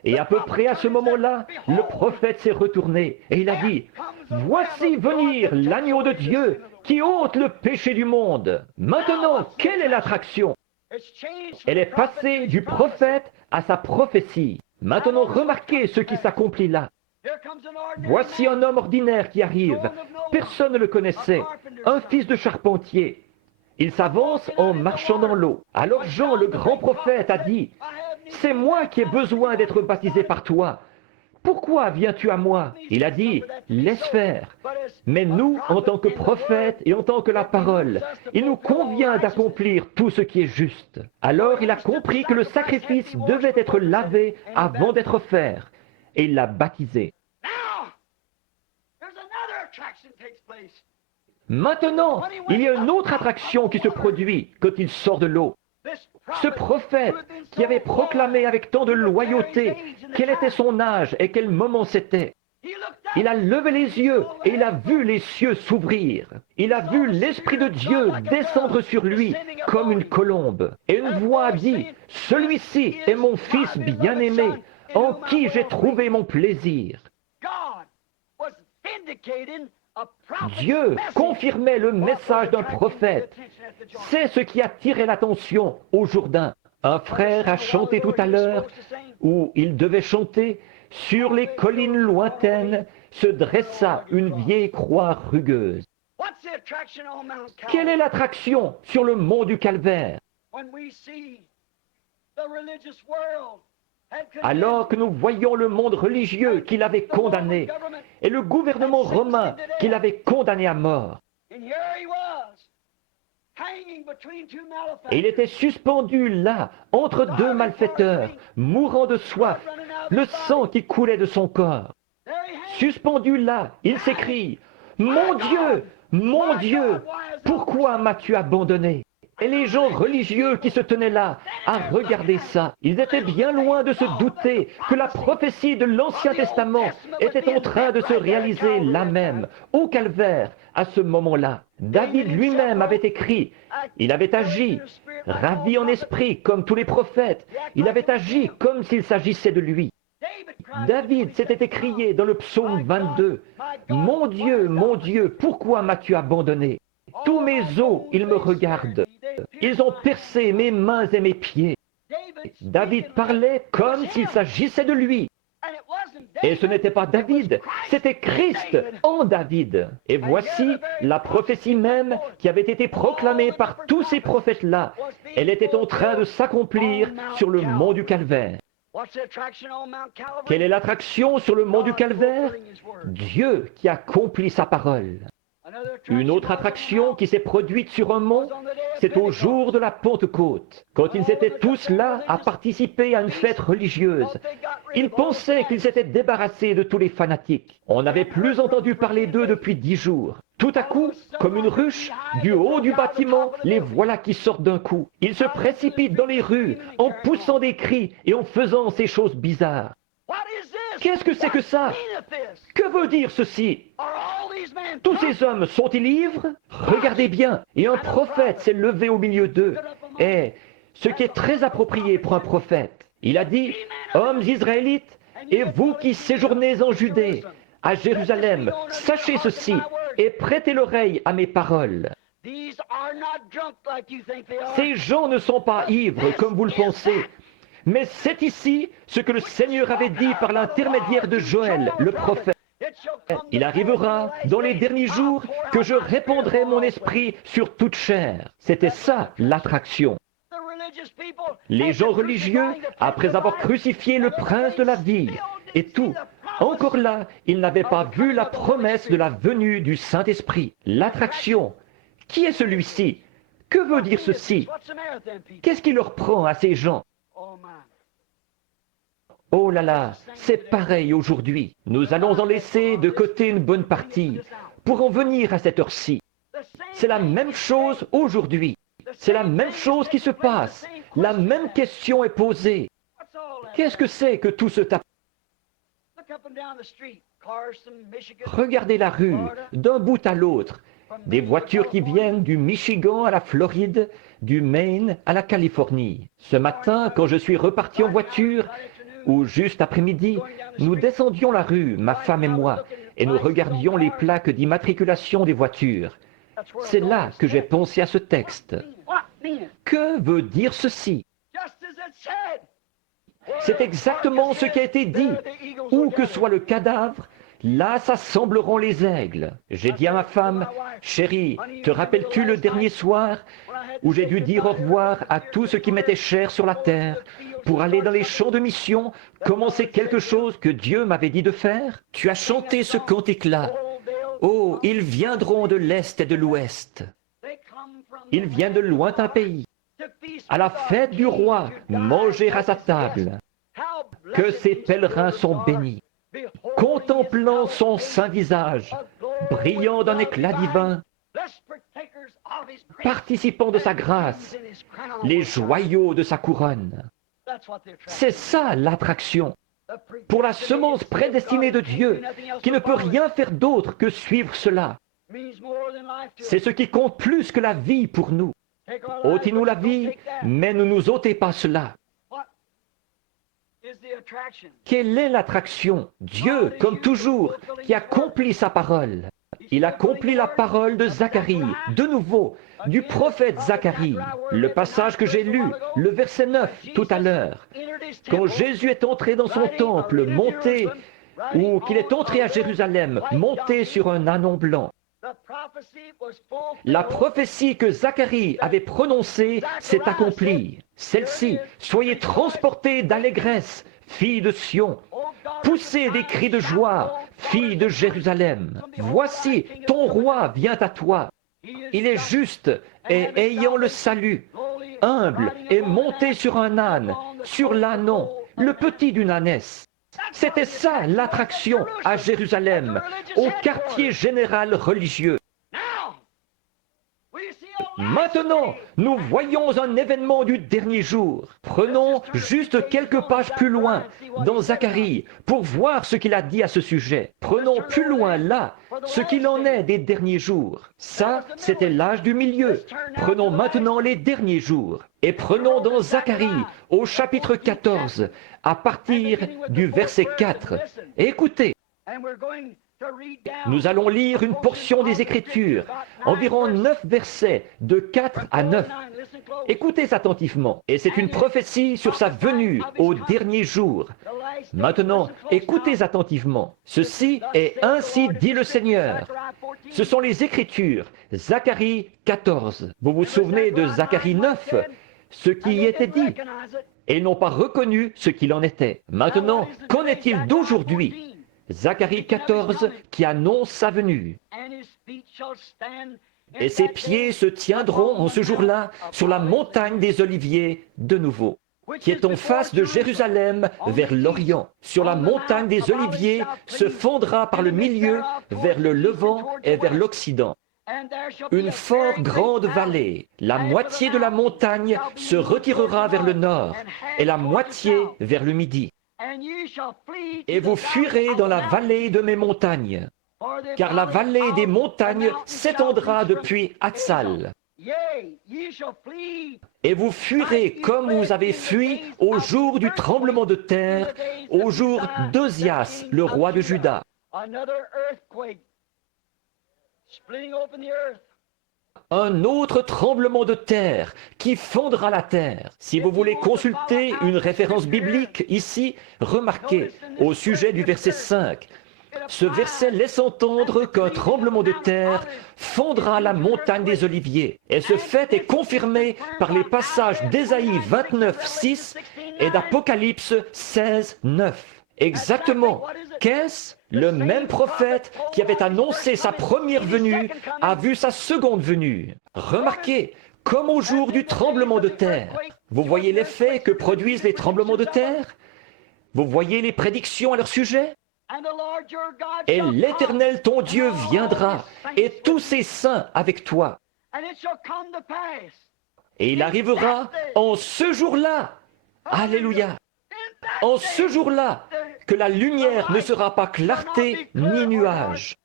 Et à peu près à ce moment-là, le prophète s'est retourné et il a dit « Voici venir l'agneau de Dieu qui ôte le péché du monde. » Maintenant, quelle est l'attraction? Elle est passée du prophète à sa prophétie. Maintenant, remarquez ce qui s'accomplit là. Voici un homme ordinaire qui arrive. Personne ne le connaissait. Un fils de charpentier. Il s'avance en marchant dans l'eau. Alors Jean, le grand prophète, a dit « C'est moi qui ai besoin d'être baptisé par toi. Pourquoi viens-tu à moi ?» Il a dit « Laisse faire. » Mais nous, en tant que prophètes et en tant que la parole, il nous convient d'accomplir tout ce qui est juste. Alors il a compris que le sacrifice devait être lavé avant d'être offert. Et il l'a baptisé. Maintenant, il y a une autre attraction qui se produit quand il sort de l'eau. Ce prophète qui avait proclamé avec tant de loyauté quel était son âge et quel moment c'était, il a levé les yeux et il a vu les cieux s'ouvrir. Il a vu l'Esprit de Dieu descendre sur lui comme une colombe. Et une voix a dit, « Celui-ci est mon Fils bien-aimé, en qui j'ai trouvé mon plaisir. » Dieu confirmait le message d'un prophète. C'est ce qui a attiré l'attention au Jourdain. Un frère a chanté tout à l'heure, où il devait chanter, « Sur les collines lointaines se dressa une vieille croix rugueuse. » Quelle est l'attraction sur le mont du Calvaire? Alors que nous voyons le monde religieux qu'il avait condamné et le gouvernement romain qu'il avait condamné à mort. Et il était suspendu là, entre deux malfaiteurs, mourant de soif, le sang qui coulait de son corps. Suspendu là, il s'écrie, « mon Dieu, pourquoi m'as-tu abandonné ?» Et les gens religieux qui se tenaient là, à regarder ça, ils étaient bien loin de se douter que la prophétie de l'Ancien Testament était en train de se réaliser là même, au Calvaire, à ce moment-là. David lui-même avait écrit, il avait agi, ravi en esprit comme tous les prophètes, il avait agi comme s'il s'agissait de lui. David s'était écrié dans le psaume 22, « Mon Dieu, pourquoi m'as-tu abandonné? Tous mes os, ils me regardent. Ils ont percé mes mains et mes pieds. » David parlait comme s'il s'agissait de lui. Et ce n'était pas David, c'était Christ en David. Et voici la prophétie même qui avait été proclamée par tous ces prophètes-là. Elle était en train de s'accomplir sur le mont du Calvaire. Quelle est l'attraction sur le mont du Calvaire? Dieu qui accomplit sa parole. Une autre attraction qui s'est produite sur un mont, c'est au jour de la Pentecôte, quand ils étaient tous là à participer à une fête religieuse. Ils pensaient qu'ils s'étaient débarrassés de tous les fanatiques. On n'avait plus entendu parler d'eux depuis 10 jours. Tout à coup, comme une ruche, du haut du bâtiment, les voilà qui sortent d'un coup. Ils se précipitent dans les rues en poussant des cris et en faisant ces choses bizarres. Qu'est-ce que c'est que ça? Que veut dire ceci? Tous ces hommes sont-ils ivres? Regardez bien, et un prophète s'est levé au milieu d'eux. Et ce qui est très approprié pour un prophète, il a dit, « Hommes israélites, et vous qui séjournez en Judée, à Jérusalem, sachez ceci, et prêtez l'oreille à mes paroles. » Ces gens ne sont pas ivres comme vous le pensez, mais c'est ici ce que le Seigneur avait dit par l'intermédiaire de Joël, le prophète. Il arrivera dans les derniers jours que je répandrai mon esprit sur toute chair. C'était ça l'attraction. Les gens religieux, après avoir crucifié le prince de la vie et tout, encore là, ils n'avaient pas vu la promesse de la venue du Saint-Esprit. L'attraction. Qui est celui-ci? Que veut dire ceci? Qu'est-ce qui leur prend à ces gens? Oh là là, c'est pareil aujourd'hui. Nous allons en laisser de côté une bonne partie pour en venir à cette heure-ci. C'est la même chose aujourd'hui. C'est la même chose qui se passe. La même question est posée. Qu'est-ce que c'est que tout ce tapis? Regardez la rue, d'un bout à l'autre. Des voitures qui viennent du Michigan à la Floride, du Maine à la Californie. Ce matin, quand je suis reparti en voiture, ou juste après-midi, nous descendions la rue, ma femme et moi, et nous regardions les plaques d'immatriculation des voitures. C'est là que j'ai pensé à ce texte. Que veut dire ceci? C'est exactement ce qui a été dit. Où que soit le cadavre, là s'assembleront les aigles. J'ai dit à ma femme, « Chérie, te rappelles-tu le dernier soir où j'ai dû dire au revoir à tout ce qui m'était cher sur la terre pour aller dans les champs de mission, commencer quelque chose que Dieu m'avait dit de faire? Tu as chanté ce cantique-là. Oh, ils viendront de l'Est et de l'Ouest. Ils viennent de lointains pays. À la fête du roi, manger à sa table. Que ces pèlerins sont bénis. Contemplant son saint visage, brillant d'un éclat divin, participant de sa grâce, les joyaux de sa couronne. C'est ça l'attraction. Pour la semence prédestinée de Dieu, qui ne peut rien faire d'autre que suivre cela. C'est ce qui compte plus que la vie pour nous. Ôtez-nous la vie, mais ne nous ôtez pas cela. Quelle est l'attraction? Dieu, comme toujours, qui accomplit sa parole. Il accomplit la parole de Zacharie, de nouveau, du prophète Zacharie. Le passage que j'ai lu, le verset 9 tout à l'heure. Quand Jésus est entré dans son temple, monté, ou qu'il est entré à Jérusalem, monté sur un ânon blanc. La prophétie que Zacharie avait prononcée s'est accomplie. Celle-ci, soyez transportés d'allégresse, filles de Sion. Poussez des cris de joie, filles de Jérusalem. Voici, ton roi vient à toi. Il est juste et ayant le salut, humble et monté sur un âne, sur l'ânon, le petit d'une ânesse. C'était ça l'attraction à Jérusalem, au quartier général religieux. Maintenant, nous voyons un événement du dernier jour. Prenons juste quelques pages plus loin, dans Zacharie, pour voir ce qu'il a dit à ce sujet. Prenons plus loin là, ce qu'il en est des derniers jours. Ça, c'était l'âge du milieu. Prenons maintenant les derniers jours. Et prenons dans Zacharie, au chapitre 14, à partir du verset 4. Écoutez. Nous allons lire une portion des Écritures, environ 9 versets, de 4 à 9. Écoutez attentivement, et c'est une prophétie sur sa venue au dernier jour. Maintenant, écoutez attentivement. Ceci est ainsi dit le Seigneur. Ce sont les Écritures, Zacharie 14. Vous vous souvenez de Zacharie 9, ce qui y était dit, et ils n'ont pas reconnu ce qu'il en était. Maintenant, qu'en est-il d'aujourd'hui? Zacharie 14 qui annonce sa venue. Et ses pieds se tiendront en ce jour-là sur la montagne des Oliviers de nouveau, qui est en face de Jérusalem vers l'Orient. Sur la montagne des Oliviers se fondra par le milieu vers le Levant et vers l'Occident. Une fort grande vallée, la moitié de la montagne se retirera vers le nord et la moitié vers le midi. Et vous fuirez dans la vallée de mes montagnes, car la vallée des montagnes s'étendra depuis Hatzal. Et vous fuirez comme vous avez fui au jour du tremblement de terre, au jour d'Ozias, le roi de Juda. Un autre tremblement de terre qui fondra la terre. Si vous voulez consulter une référence biblique ici, remarquez au sujet du verset 5. Ce verset laisse entendre qu'un tremblement de terre fondra la montagne des Oliviers. Et ce fait est confirmé par les passages d'Ésaïe 29, 6 et d'Apocalypse 16, 9. Exactement. Qu'est-ce? Le même prophète qui avait annoncé sa première venue a vu sa seconde venue. Remarquez, comme au jour du tremblement de terre. Vous voyez l'effet que produisent les tremblements de terre? Vous voyez les prédictions à leur sujet? Et l'Éternel ton Dieu viendra, et tous ses saints avec toi. Et il arrivera en ce jour-là. Alléluia. En ce jour-là, que la lumière ne sera pas clarté ni nuage.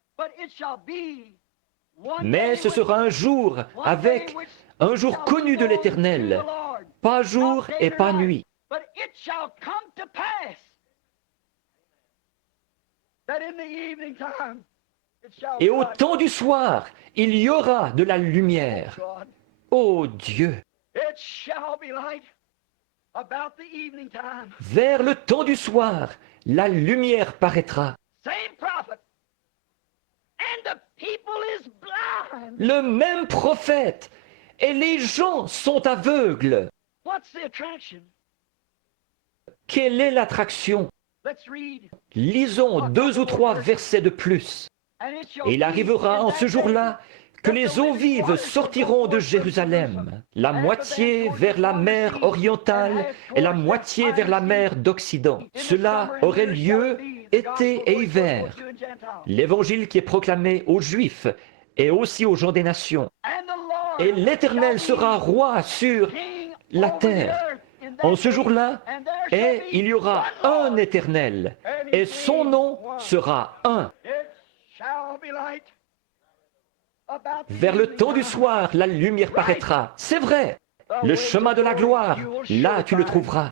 Mais ce sera un jour avec un jour connu de l'Éternel, pas jour et pas nuit. Et au temps du soir, il y aura de la lumière. Ô Dieu! Vers le temps du soir, la lumière paraîtra. Le même prophète, et les gens sont aveugles. Quelle est l'attraction? Lisons 2 ou 3 versets de plus. Et il arrivera en ce jour-là que les eaux vives sortiront de Jérusalem, la moitié vers la mer orientale et la moitié vers la mer d'Occident. Cela aurait lieu été et hiver. L'évangile qui est proclamé aux Juifs et aussi aux gens des nations. Et l'Éternel sera roi sur la terre. En ce jour-là, et il y aura un Éternel, et son nom sera un. Vers le temps du soir, la lumière paraîtra. C'est vrai. Le chemin de la gloire, là tu le trouveras.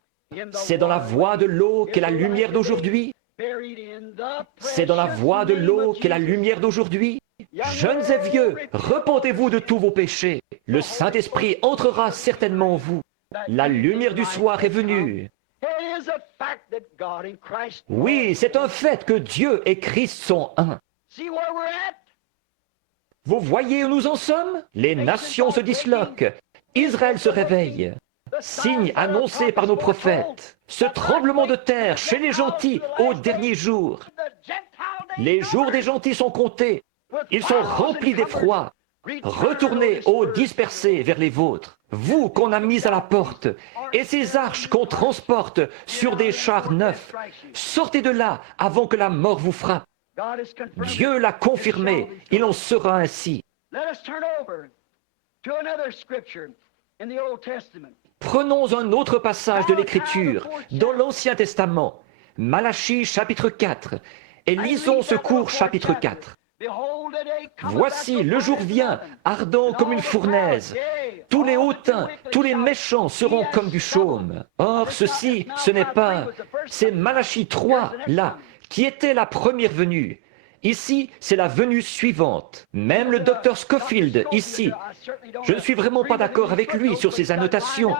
C'est dans la voie de l'eau qu'est la lumière d'aujourd'hui. C'est dans la voie de l'eau qu'est la lumière d'aujourd'hui. Jeunes et vieux, repentez-vous de tous vos péchés. Le Saint-Esprit entrera certainement en vous. La lumière du soir est venue. Oui, c'est un fait que Dieu et Christ sont un. Vous voyez où nous en sommes? Les nations se disloquent. Israël se réveille. Signe annoncé par nos prophètes. Ce tremblement de terre chez les gentils au dernier jour. Les jours des gentils sont comptés. Ils sont remplis d'effroi. Retournez, ô dispersés, vers les vôtres. Vous qu'on a mis à la porte, et ces arches qu'on transporte sur des chars neufs. Sortez de là avant que la mort vous frappe. Dieu l'a confirmé, il en sera ainsi. Prenons un autre passage de l'Écriture, dans l'Ancien Testament, Malachie chapitre 4, et lisons ce court chapitre 4. Voici, le jour vient, ardent comme une fournaise. Tous les hautains, tous les méchants seront comme du chaume. Or, ceci, ce n'est pas... C'est Malachie 3, là, qui était la première venue. Ici, c'est la venue suivante. Même le docteur Scofield, ici, je ne suis vraiment pas d'accord avec lui sur ses annotations,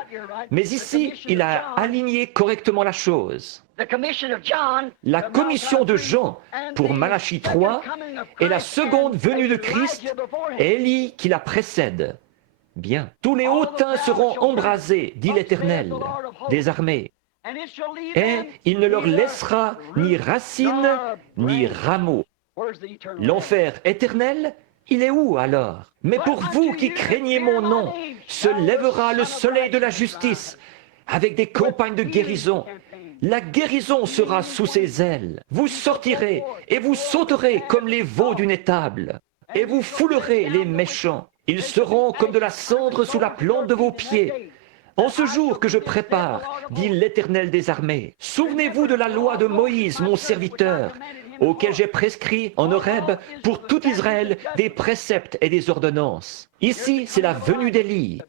mais ici, il a aligné correctement la chose. La commission de Jean pour Malachie 3 est la seconde venue de Christ, et Élie qui la précède. Bien. Tous les hautains seront embrasés, dit l'Éternel des armées. Et il ne leur laissera ni racine, ni rameau. L'enfer éternel, il est où alors? Mais pour vous qui craignez mon nom, se lèvera le soleil de la justice, avec des campagnes de guérison. La guérison sera sous ses ailes. Vous sortirez et vous sauterez comme les veaux d'une étable, et vous foulerez les méchants. Ils seront comme de la cendre sous la plante de vos pieds. En ce jour que je prépare, dit l'Éternel des armées, souvenez-vous de la loi de Moïse, mon serviteur, auquel j'ai prescrit en Horeb pour tout Israël des préceptes et des ordonnances. Ici, c'est la venue d'Élie.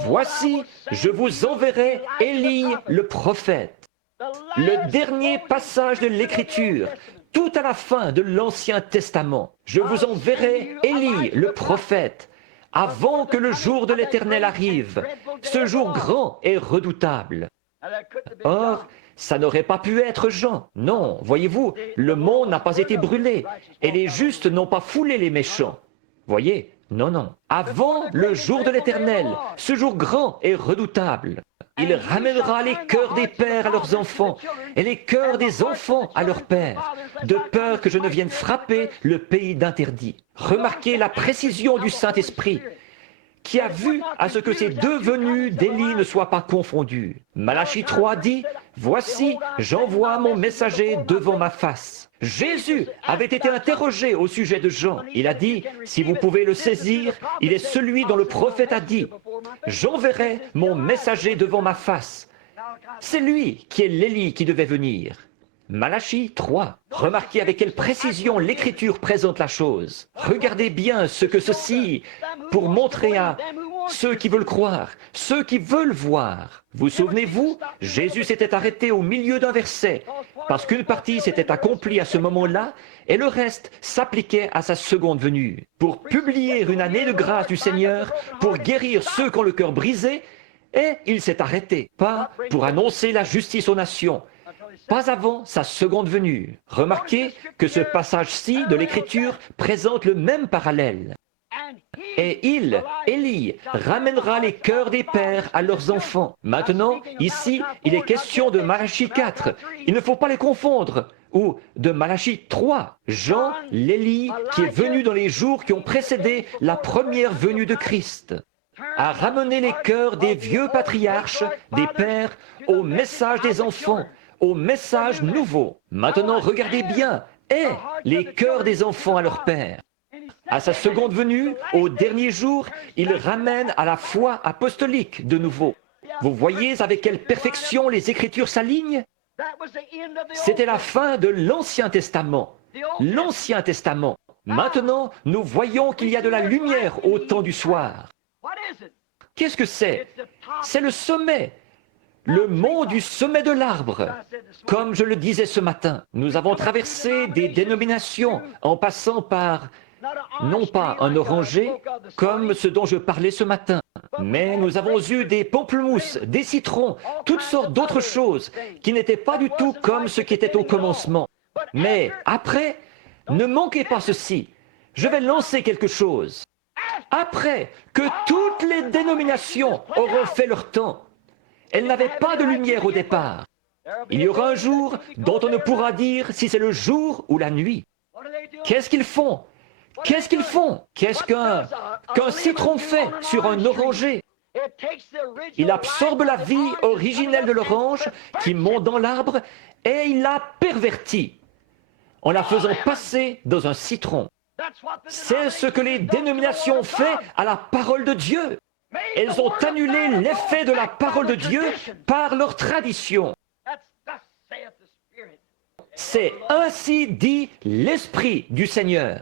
Voici, je vous enverrai Élie le prophète. Le dernier passage de l'Écriture, tout à la fin de l'Ancien Testament. Je vous enverrai Élie le prophète, avant que le jour de l'Éternel arrive, ce jour grand et redoutable. Or, ça n'aurait pas pu être Jean. Non, voyez-vous, le monde n'a pas été brûlé, et les justes n'ont pas foulé les méchants. Voyez, non, non. Avant le jour de l'Éternel, ce jour grand et redoutable, il ramènera les cœurs des pères à leurs enfants, et les cœurs des enfants à leurs pères, de peur que je ne vienne frapper le pays d'interdit. Remarquez la précision du Saint-Esprit, qui a vu à ce que ces deux venues d'Élie ne soient pas confondues. Malachie 3 dit, « Voici, j'envoie mon messager devant ma face. » Jésus avait été interrogé au sujet de Jean. Il a dit, « Si vous pouvez le saisir, il est celui dont le prophète a dit, « J'enverrai mon messager devant ma face. » C'est lui qui est l'Élie qui devait venir. Malachie 3. Remarquez avec quelle précision l'Écriture présente la chose. Regardez bien ce que ceci, pour montrer à ceux qui veulent croire, ceux qui veulent voir. Vous souvenez-vous, Jésus s'était arrêté au milieu d'un verset, parce qu'une partie s'était accomplie à ce moment-là, et le reste s'appliquait à sa seconde venue. Pour publier une année de grâce du Seigneur, pour guérir ceux qui ont le cœur brisé, et il s'est arrêté, pas pour annoncer la justice aux nations, pas avant sa seconde venue. Remarquez que ce passage-ci de l'Écriture présente le même parallèle. Et il, Élie, ramènera les cœurs des pères à leurs enfants. Maintenant, ici, il est question de Malachie 4. Il ne faut pas les confondre. Ou de Malachie 3. Jean, l'Élie, qui est venu dans les jours qui ont précédé la première venue de Christ, a ramené les cœurs des vieux patriarches, des pères, au message des enfants, au message nouveau. Maintenant, regardez bien, et les cœurs des enfants à leur père. À sa seconde venue, au dernier jour, il ramène à la foi apostolique de nouveau. Vous voyez avec quelle perfection les Écritures s'alignent? C'était la fin de l'Ancien Testament. L'Ancien Testament. Maintenant, nous voyons qu'il y a de la lumière au temps du soir. Qu'est-ce que c'est? C'est le sommet. Le mont du sommet de l'arbre. Comme je le disais ce matin, nous avons traversé des dénominations en passant par, non pas un oranger, comme ce dont je parlais ce matin, mais nous avons eu des pamplemousses, des citrons, toutes sortes d'autres choses qui n'étaient pas du tout comme ce qui était au commencement. Mais après, ne manquez pas ceci. Je vais lancer quelque chose. Après que toutes les dénominations auront fait leur temps, elles n'avaient pas de lumière au départ. Il y aura un jour dont on ne pourra dire si c'est le jour ou la nuit. Qu'est-ce qu'ils font? Qu'est-ce qu'ils font? Qu'est-ce qu'un citron fait sur un oranger? Il absorbe la vie originelle de l'orange qui monte dans l'arbre et il la pervertit en la faisant passer dans un citron. C'est ce que les dénominations ont fait à la parole de Dieu. Elles ont annulé l'effet de la parole de Dieu par leur tradition. C'est ainsi dit l'Esprit du Seigneur.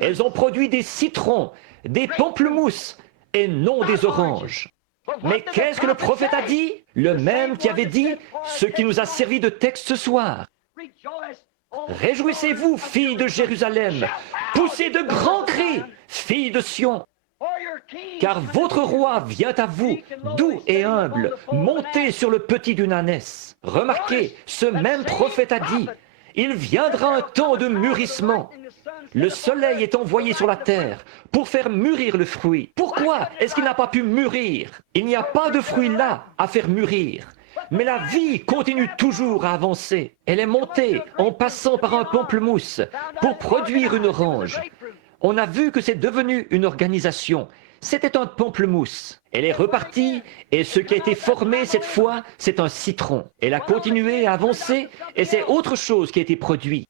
Elles ont produit des citrons, des pamplemousses et non des oranges. Mais qu'est-ce que le prophète a dit? Le même qui avait dit ce qui nous a servi de texte ce soir. Réjouissez-vous, filles de Jérusalem, poussez de grands cris, filles de Sion, car votre roi vient à vous, doux et humble, monté sur le petit d'une ânesse. Remarquez, ce même prophète a dit, il viendra un temps de mûrissement. Le soleil est envoyé sur la terre pour faire mûrir le fruit. Pourquoi est-ce qu'il n'a pas pu mûrir? Il n'y a pas de fruit là à faire mûrir. Mais la vie continue toujours à avancer. Elle est montée en passant par un pamplemousse pour produire une orange. On a vu que c'est devenu une organisation. C'était un pamplemousse. Elle est repartie et ce qui a été formé cette fois, c'est un citron. Elle a continué à avancer et c'est autre chose qui a été produit.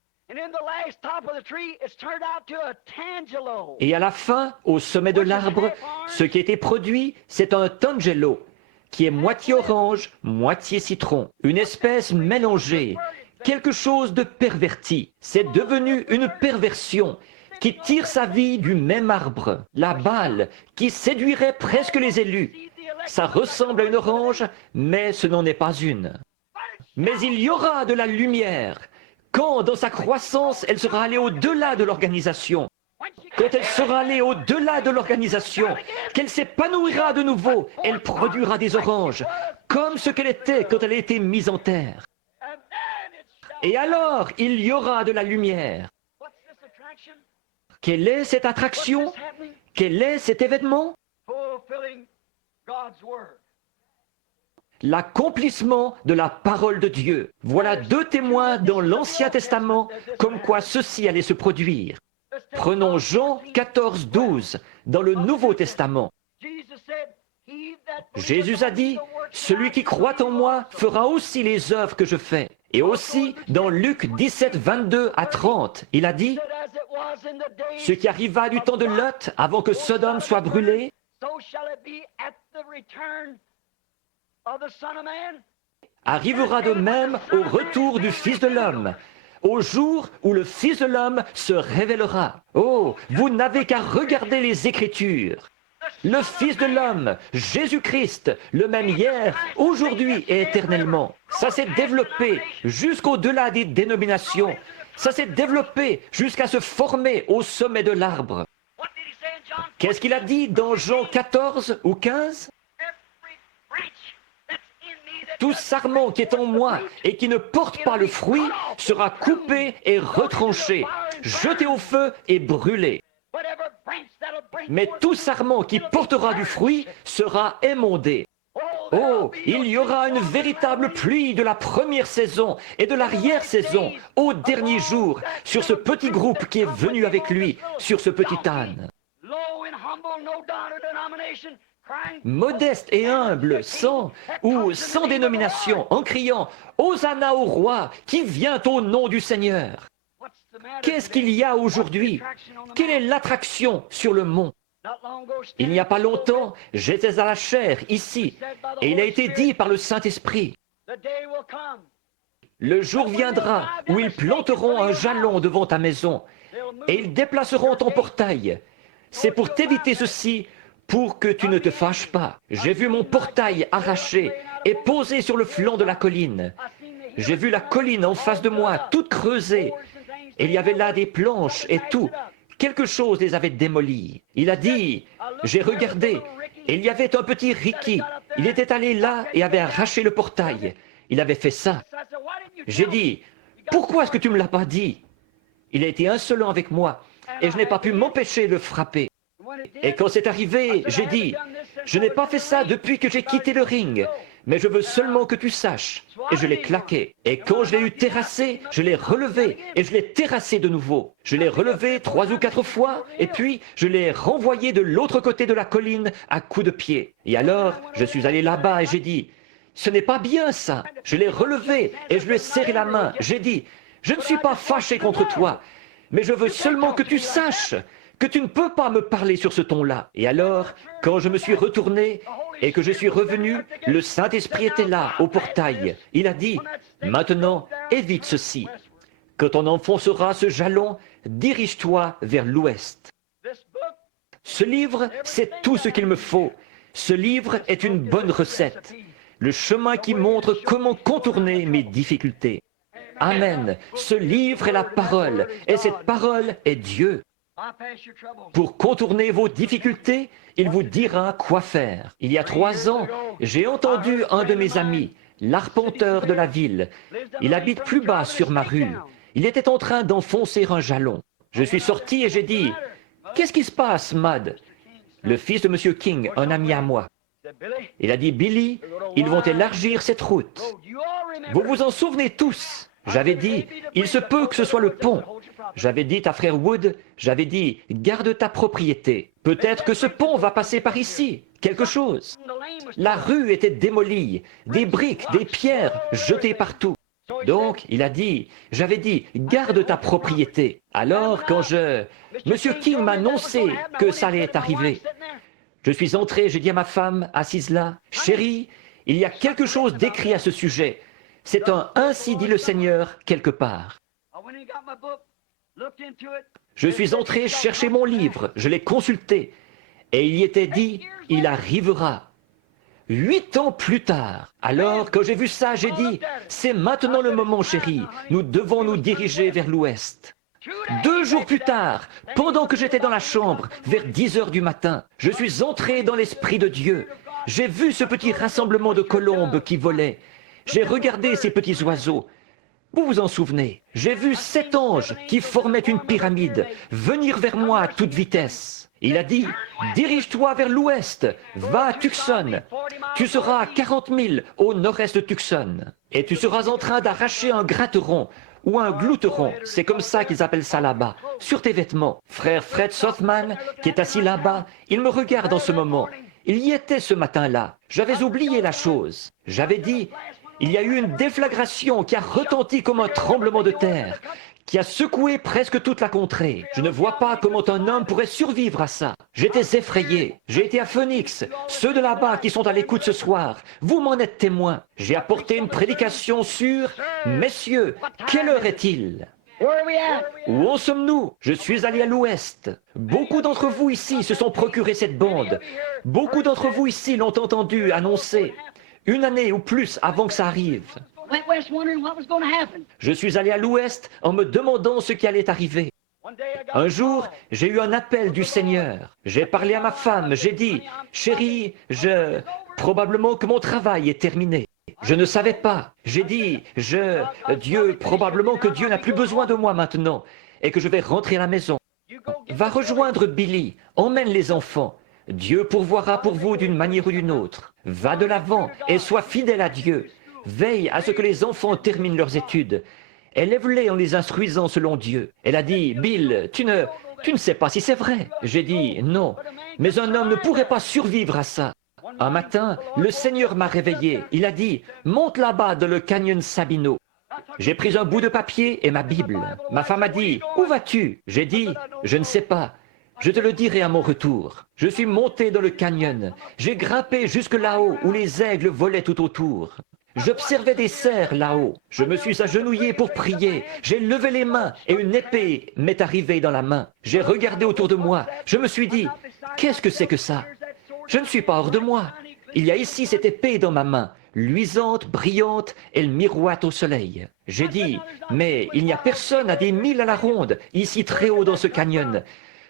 Et à la fin, au sommet de l'arbre, ce qui a été produit, c'est un tangelo, qui est moitié orange, moitié citron, une espèce mélangée, quelque chose de perverti. C'est devenu une perversion qui tire sa vie du même arbre, la balle, qui séduirait presque les élus. Ça ressemble à une orange, mais ce n'en est pas une. Mais il y aura de la lumière, quand dans sa croissance, elle sera allée au-delà de l'organisation. Quand elle sera allée au-delà de l'organisation, qu'elle s'épanouira de nouveau, elle produira des oranges, comme ce qu'elle était quand elle a été mise en terre. Et alors, il y aura de la lumière. Quelle est cette attraction? Quel est cet événement? L'accomplissement de la parole de Dieu. Voilà deux témoins dans l'Ancien Testament comme quoi ceci allait se produire. Prenons Jean 14, 12 dans le Nouveau Testament. Jésus a dit, « Celui qui croit en moi fera aussi les œuvres que je fais. » Et aussi dans Luc 17, 22 à 30, il a dit, « Ce qui arriva du temps de Lot avant que Sodome soit brûlée, arrivera de même au retour du Fils de l'homme, au jour où le Fils de l'homme se révélera. Oh, vous n'avez qu'à regarder les Écritures. Le Fils de l'homme, Jésus-Christ, le même hier, aujourd'hui et éternellement. Ça s'est développé jusqu'au-delà des dénominations. Ça s'est développé jusqu'à se former au sommet de l'arbre. Qu'est-ce qu'il a dit dans Jean 14 ou 15? Tout sarment qui est en moi et qui ne porte pas le fruit sera coupé et retranché, jeté au feu et brûlé. Mais tout sarment qui portera du fruit sera émondé. Oh, il y aura une véritable pluie de la première saison et de l'arrière-saison au dernier jour sur ce petit groupe qui est venu avec lui, sur ce petit âne. Modeste et humble, sans dénomination, en criant « Hosanna au roi qui vient au nom du Seigneur ». Qu'est-ce qu'il y a aujourd'hui? Quelle est l'attraction sur le mont? Il n'y a pas longtemps, j'étais à la chaire, ici, et il a été dit par le Saint-Esprit, le jour viendra où ils planteront un jalon devant ta maison, et ils déplaceront ton portail. C'est pour t'éviter ceci, pour que tu ne te fâches pas. J'ai vu mon portail arraché et posé sur le flanc de la colline. J'ai vu la colline en face de moi, toute creusée. Et il y avait là des planches et tout. Quelque chose les avait démolies. Il a dit, j'ai regardé, et il y avait un petit Ricky. Il était allé là et avait arraché le portail. Il avait fait ça. J'ai dit, pourquoi est-ce que tu ne me l'as pas dit? Il a été insolent avec moi, et je n'ai pas pu m'empêcher de le frapper. Et quand c'est arrivé, j'ai dit, je n'ai pas fait ça depuis que j'ai quitté le ring, mais je veux seulement que tu saches. Et je l'ai claqué. Et quand je l'ai eu terrassé, je l'ai relevé, et je l'ai terrassé de nouveau. Je l'ai relevé 3 ou 4 fois, et puis je l'ai renvoyé de l'autre côté de la colline à coups de pied. Et alors, je suis allé là-bas et j'ai dit, ce n'est pas bien ça. Je l'ai relevé, et je lui ai serré la main. J'ai dit, je ne suis pas fâché contre toi, mais je veux seulement que tu saches que tu ne peux pas me parler sur ce ton-là. Et alors, quand je me suis retourné et que je suis revenu, le Saint-Esprit était là, au portail. Il a dit, maintenant, évite ceci. Quand on enfoncera ce jalon, dirige-toi vers l'ouest. Ce livre, c'est tout ce qu'il me faut. Ce livre est une bonne recette. Le chemin qui montre comment contourner mes difficultés. Amen. Ce livre est la parole, et cette parole est Dieu. Pour contourner vos difficultés, il vous dira quoi faire. Il y a 3 ans, j'ai entendu un de mes amis, l'arpenteur de la ville. Il habite plus bas sur ma rue. Il était en train d'enfoncer un jalon. Je suis sorti et j'ai dit, « Qu'est-ce qui se passe, Mud ?» Le fils de M. King, un ami à moi. Il a dit, « Billy, ils vont élargir cette route. » Vous vous en souvenez tous. J'avais dit, il se peut que ce soit le pont. J'avais dit à frère Wood, j'avais dit, garde ta propriété. Peut-être que ce pont va passer par ici, quelque chose. La rue était démolie, des briques, des pierres jetées partout. Donc, il a dit, j'avais dit, garde ta propriété. Alors, Monsieur King m'a annoncé que ça allait arriver. Je suis entré, j'ai dit à ma femme, assise là, chérie, il y a quelque chose d'écrit à ce sujet. C'est un « ainsi dit le Seigneur » quelque part. Je suis entré chercher mon livre, je l'ai consulté, et il y était dit « il arrivera ». 8 ans plus tard, alors quand j'ai vu ça, j'ai dit « c'est maintenant le moment, chérie, nous devons nous diriger vers l'ouest ». 2 jours plus tard, pendant que j'étais dans la chambre, vers 10 heures du matin, je suis entré dans l'Esprit de Dieu. J'ai vu ce petit rassemblement de colombes qui volaient. J'ai regardé ces petits oiseaux. Vous vous en souvenez? J'ai vu 7 anges qui formaient une pyramide venir vers moi à toute vitesse. Il a dit, dirige-toi vers l'ouest, va à Tucson. Tu seras à 40 000 au nord-est de Tucson. Et tu seras en train d'arracher un gratteron ou un glouteron, c'est comme ça qu'ils appellent ça là-bas, sur tes vêtements. Frère Fred Sothman, qui est assis là-bas, il me regarde en ce moment. Il y était ce matin-là. J'avais oublié la chose. J'avais dit, il y a eu une déflagration qui a retenti comme un tremblement de terre, qui a secoué presque toute la contrée. Je ne vois pas comment un homme pourrait survivre à ça. J'étais effrayé. J'ai été à Phoenix. Ceux de là-bas qui sont à l'écoute ce soir, vous m'en êtes témoins. J'ai apporté une prédication sur « Messieurs, quelle heure est-il » Où en sommes-nous? Je suis allé à l'ouest. Beaucoup d'entre vous ici se sont procuré cette bande. Beaucoup d'entre vous ici l'ont entendu annoncer 1 année ou plus avant que ça arrive. Je suis allé à l'ouest en me demandant ce qui allait arriver. Un jour, j'ai eu un appel du Seigneur. J'ai parlé à ma femme, j'ai dit, chérie, probablement que mon travail est terminé. Je ne savais pas. J'ai dit, probablement que Dieu n'a plus besoin de moi maintenant et que je vais rentrer à la maison. Va rejoindre Billy, emmène les enfants. Dieu pourvoira pour vous d'une manière ou d'une autre. Va de l'avant et sois fidèle à Dieu. Veille à ce que les enfants terminent leurs études. Élève-les en les instruisant selon Dieu. Elle a dit, Bill, tu ne sais pas si c'est vrai. J'ai dit, non, mais un homme ne pourrait pas survivre à ça. Un matin, le Seigneur m'a réveillé. Il a dit, monte là-bas dans le canyon Sabino. J'ai pris un bout de papier et ma Bible. Ma femme a dit, « Où vas-tu » J'ai dit, « Je ne sais pas. Je te le dirai à mon retour. » Je suis monté dans le canyon. J'ai grimpé jusque là-haut où les aigles volaient tout autour. J'observais des cerfs là-haut. Je me suis agenouillé pour prier. J'ai levé les mains et une épée m'est arrivée dans la main. J'ai regardé autour de moi. Je me suis dit, « Qu'est-ce que c'est que ça ?» Je ne suis pas hors de moi. Il y a ici cette épée dans ma main, luisante, brillante, elle miroite au soleil. J'ai dit, mais il n'y a personne à des milles à la ronde, ici très haut dans ce canyon.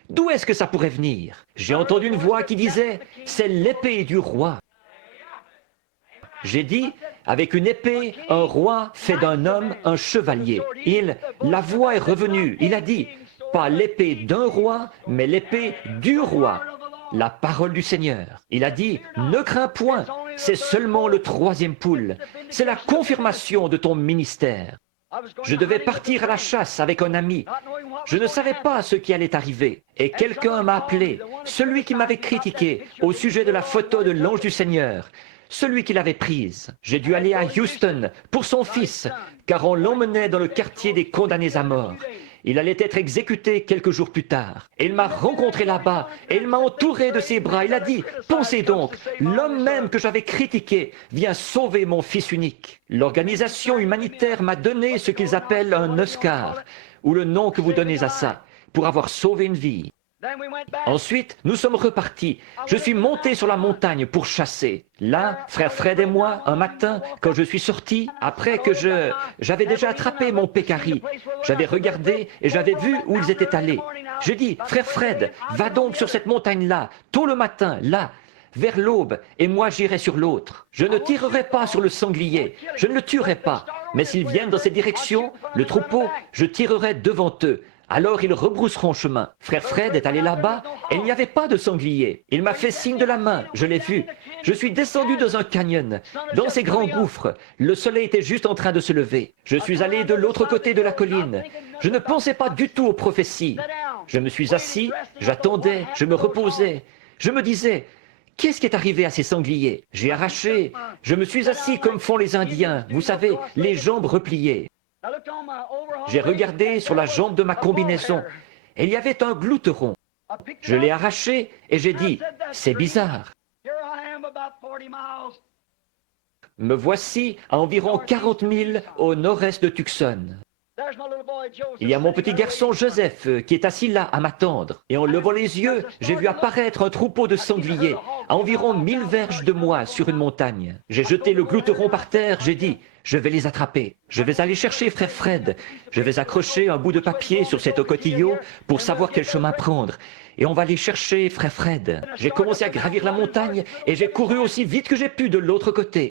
D'où est-ce que ça pourrait venir? J'ai entendu une voix qui disait, c'est l'épée du roi. J'ai dit, avec une épée, un roi fait d'un homme un chevalier. La voix est revenue, il a dit, pas l'épée d'un roi, mais l'épée du roi. La parole du Seigneur. Il a dit, ne crains point, c'est seulement le troisième poule. C'est la confirmation de ton ministère. Je devais partir à la chasse avec un ami. Je ne savais pas ce qui allait arriver. Et quelqu'un m'a appelé, celui qui m'avait critiqué au sujet de la photo de l'ange du Seigneur, celui qui l'avait prise. J'ai dû aller à Houston pour son fils, car on l'emmenait dans le quartier des condamnés à mort. Il allait être exécuté quelques jours plus tard. Et il m'a rencontré là-bas, et il m'a entouré de ses bras. Il a dit, pensez donc, l'homme même que j'avais critiqué vient sauver mon fils unique. L'organisation humanitaire m'a donné ce qu'ils appellent un Oscar, ou le nom que vous donnez à ça, pour avoir sauvé une vie. Ensuite, nous sommes repartis. Je suis monté sur la montagne pour chasser. Là, frère Fred et moi, un matin, quand je suis sorti, après que j'avais déjà attrapé mon pécari, j'avais regardé et j'avais vu où ils étaient allés. J'ai dit, frère Fred, va donc sur cette montagne-là, tôt le matin, là, vers l'aube, et moi j'irai sur l'autre. Je ne tirerai pas sur le sanglier, je ne le tuerai pas, mais s'ils viennent dans cette direction, le troupeau, je tirerai devant eux. Alors ils rebrousseront chemin. Frère Fred est allé là-bas et il n'y avait pas de sanglier. Il m'a fait signe de la main, je l'ai vu. Je suis descendu dans un canyon, dans ces grands gouffres. Le soleil était juste en train de se lever. Je suis allé de l'autre côté de la colline. Je ne pensais pas du tout aux prophéties. Je me suis assis, j'attendais, je me reposais. Je me disais, qu'est-ce qui est arrivé à ces sangliers? J'ai arraché, je me suis assis comme font les Indiens, vous savez, les jambes repliées. J'ai regardé sur la jambe de ma combinaison et il y avait un glouteron. Je l'ai arraché et j'ai dit, c'est bizarre. Me voici à environ 40 000 au nord-est de Tucson. Il y a mon petit garçon Joseph qui est assis là à m'attendre. Et en levant les yeux, j'ai vu apparaître un troupeau de sangliers à environ 1000 verges de moi sur une montagne. J'ai jeté le glouteron par terre, j'ai dit, je vais les attraper. Je vais aller chercher frère Fred. Je vais accrocher un bout de papier sur cet ocotillo pour savoir quel chemin prendre. Et on va aller chercher frère Fred. J'ai commencé à gravir la montagne et j'ai couru aussi vite que j'ai pu de l'autre côté.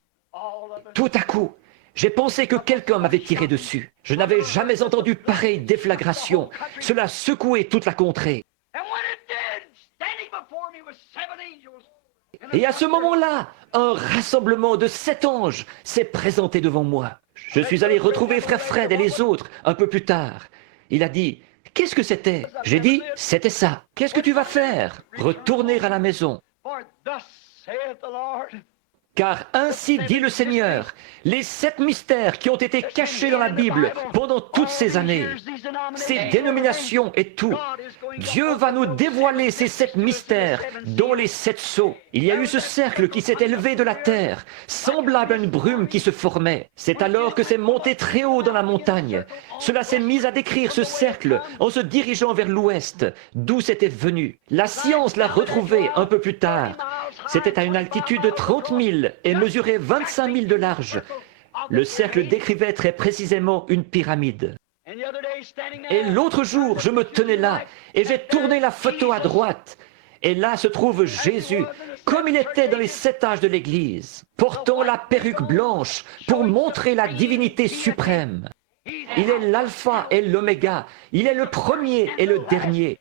Tout à coup, j'ai pensé que quelqu'un m'avait tiré dessus. Je n'avais jamais entendu pareille déflagration. Cela secouait toute la contrée. Et à ce moment-là, un rassemblement de 7 anges s'est présenté devant moi. Je suis allé retrouver frère Fred et les autres un peu plus tard. Il a dit, « Qu'est-ce que c'était ?» J'ai dit, « C'était ça. Qu'est-ce que tu vas faire ?»« Retourner à la maison. » Car ainsi dit le Seigneur, les 7 mystères qui ont été cachés dans la Bible pendant toutes ces années, ces dénominations et tout, Dieu va nous dévoiler ces 7 mystères, dont les 7 sceaux. Il y a eu ce cercle qui s'est élevé de la terre, semblable à une brume qui se formait. C'est alors que c'est monté très haut dans la montagne. Cela s'est mis à décrire ce cercle en se dirigeant vers l'ouest, d'où c'était venu. La science l'a retrouvé un peu plus tard. C'était à une altitude de 30 000 et mesurait 25 000 de large. Le cercle décrivait très précisément une pyramide. Et l'autre jour, je me tenais là et j'ai tourné la photo à droite. Et là se trouve Jésus, comme il était dans les 7 âges de l'Église, portant la perruque blanche pour montrer la divinité suprême. Il est l'alpha et l'oméga, il est le premier et le dernier.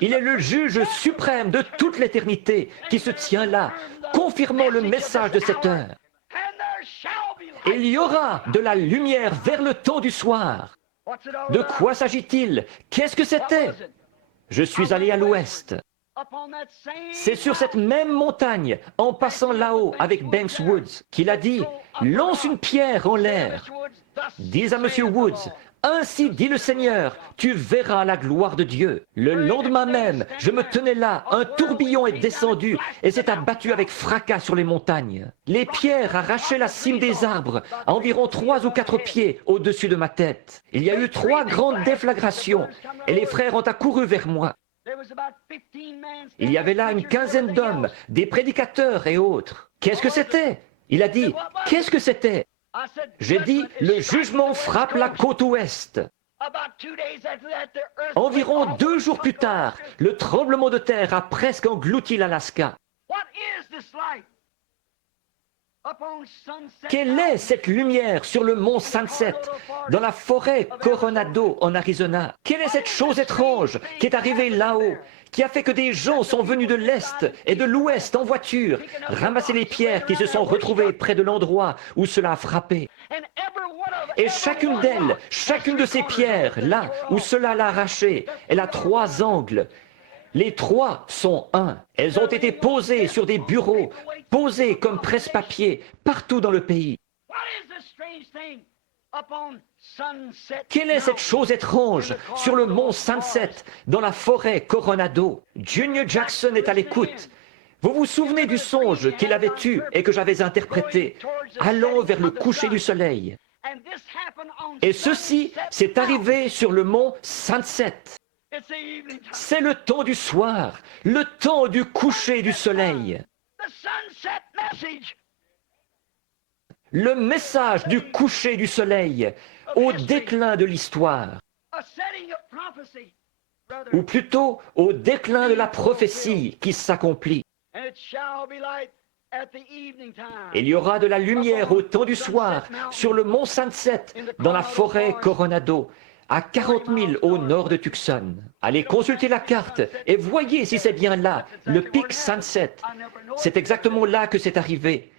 Il est le juge suprême de toute l'éternité qui se tient là, confirmant le message de cette heure. Il y aura de la lumière vers le temps du soir. De quoi s'agit-il? Qu'est-ce que c'était? Je suis allé à l'ouest. C'est sur cette même montagne, en passant là-haut avec Banks Woods, qu'il a dit « Lance une pierre en l'air ». Dis à M. Woods, ainsi dit le Seigneur, tu verras la gloire de Dieu. Le lendemain même, je me tenais là, un tourbillon est descendu et s'est abattu avec fracas sur les montagnes. Les pierres arrachaient la cime des arbres, à environ 3 ou 4 pieds au-dessus de ma tête. Il y a eu 3 grandes déflagrations et les frères ont accouru vers moi. Il y avait là une quinzaine d'hommes, des prédicateurs et autres. Qu'est-ce que c'était? Il a dit, qu'est-ce que c'était? J'ai dit, le jugement frappe la côte ouest. Environ 2 jours plus tard, le tremblement de terre a presque englouti l'Alaska. Quelle est cette lumière sur le mont Sunset, dans la forêt Coronado en Arizona? Quelle est cette chose étrange qui est arrivée là-haut, qui a fait que des gens sont venus de l'Est et de l'Ouest en voiture, ramasser les pierres qui se sont retrouvées près de l'endroit où cela a frappé? Et chacune d'elles, chacune de ces pierres, là où cela l'a arraché, elle a 3 angles. Les 3 sont 1. Elles ont été posées sur des bureaux, posées comme presse-papier, partout dans le pays. Quelle est cette chose étrange sur le mont Sunset, dans la forêt Coronado? Junior Jackson est à l'écoute. Vous vous souvenez du songe qu'il avait eu et que j'avais interprété, allant vers le coucher du soleil. Et ceci s'est arrivé sur le mont Sunset. C'est le temps du soir, le temps du coucher du soleil. Le message du coucher du soleil au déclin de l'histoire, ou plutôt au déclin de la prophétie qui s'accomplit. Il y aura de la lumière au temps du soir sur le mont Sunset, dans la forêt Coronado, à 40 000 au nord de Tucson. Allez consulter la carte et voyez si c'est bien là, le pic Sunset. C'est exactement là que c'est arrivé.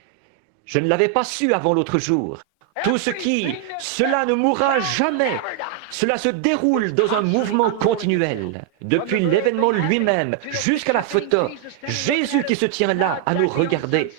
Je ne l'avais pas su avant l'autre jour. Tout cela ne mourra jamais. Cela se déroule dans un mouvement continuel. Depuis l'événement lui-même jusqu'à la photo, Jésus qui se tient là à nous regarder.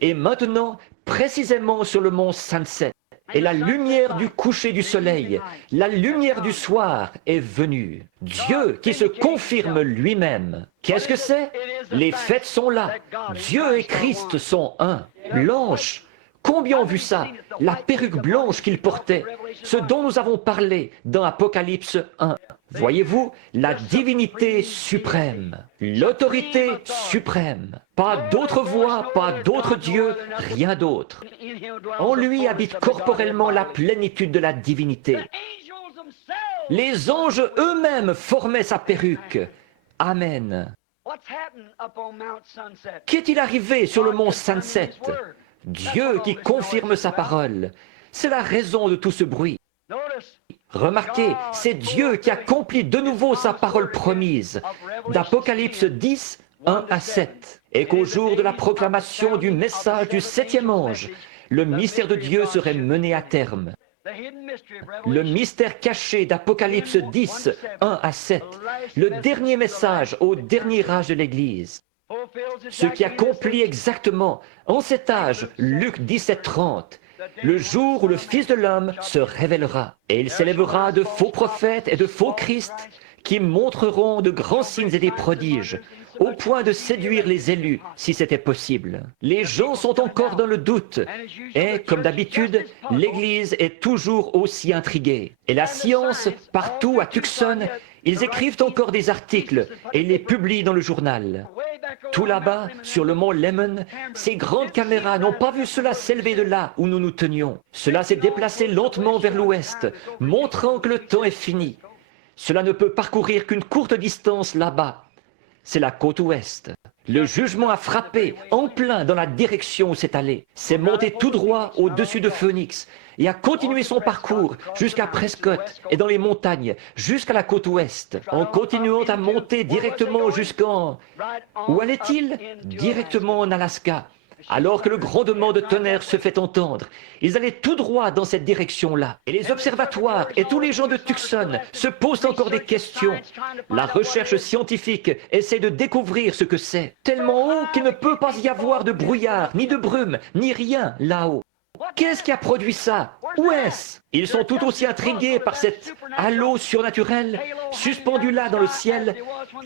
Et maintenant, précisément sur le mont Sunset. Et la lumière du coucher du soleil, la lumière du soir est venue. Dieu qui se confirme lui-même. Qu'est-ce que c'est? Les fêtes sont là. Dieu et Christ sont un. Blanche. Combien ont vu ça? La perruque blanche qu'il portait, ce dont nous avons parlé dans Apocalypse 1. Voyez-vous, la divinité suprême, l'autorité suprême. Pas d'autre voix, pas d'autre Dieu, rien d'autre. En lui habite corporellement la plénitude de la divinité. Les anges eux-mêmes formaient sa perruque. Amen. Qu'est-il arrivé sur le mont Sunset? Dieu qui confirme sa parole. C'est la raison de tout ce bruit. Remarquez, c'est Dieu qui accomplit de nouveau sa parole promise, d'Apocalypse 10, 1 à 7, et qu'au jour de la proclamation du message du 7e ange, le mystère de Dieu serait mené à terme. Le mystère caché d'Apocalypse 10, 1 à 7, le dernier message au dernier âge de l'Église. Ce qui accomplit exactement en cet âge, Luc 17, 30, le jour où le Fils de l'homme se révélera, et il s'élèvera de faux prophètes et de faux Christ qui montreront de grands signes et des prodiges, au point de séduire les élus, si c'était possible. Les gens sont encore dans le doute, et, comme d'habitude, l'Église est toujours aussi intriguée. Et la science, partout à Tucson, ils écrivent encore des articles et les publient dans le journal. Tout là-bas, sur le mont Lemmon, ces grandes caméras n'ont pas vu cela s'élever de là où nous nous tenions. Cela s'est déplacé lentement vers l'ouest, montrant que le temps est fini. Cela ne peut parcourir qu'une courte distance là-bas. C'est la côte ouest. Le jugement a frappé en plein dans la direction où c'est allé. C'est monté tout droit au-dessus de Phoenix et a continué son parcours jusqu'à Prescott et dans les montagnes, jusqu'à la côte ouest, en continuant à monter directement jusqu'en... Où allait-il? Directement en Alaska. Alors que le grondement de tonnerre se fait entendre, ils allaient tout droit dans cette direction-là. Et les observatoires et tous les gens de Tucson se posent encore des questions. La recherche scientifique essaie de découvrir ce que c'est. Tellement haut qu'il ne peut pas y avoir de brouillard, ni de brume, ni rien là-haut. Qu'est-ce qui a produit ça? Où est-ce? Ils sont tout aussi intrigués par cet halo surnaturel suspendu là dans le ciel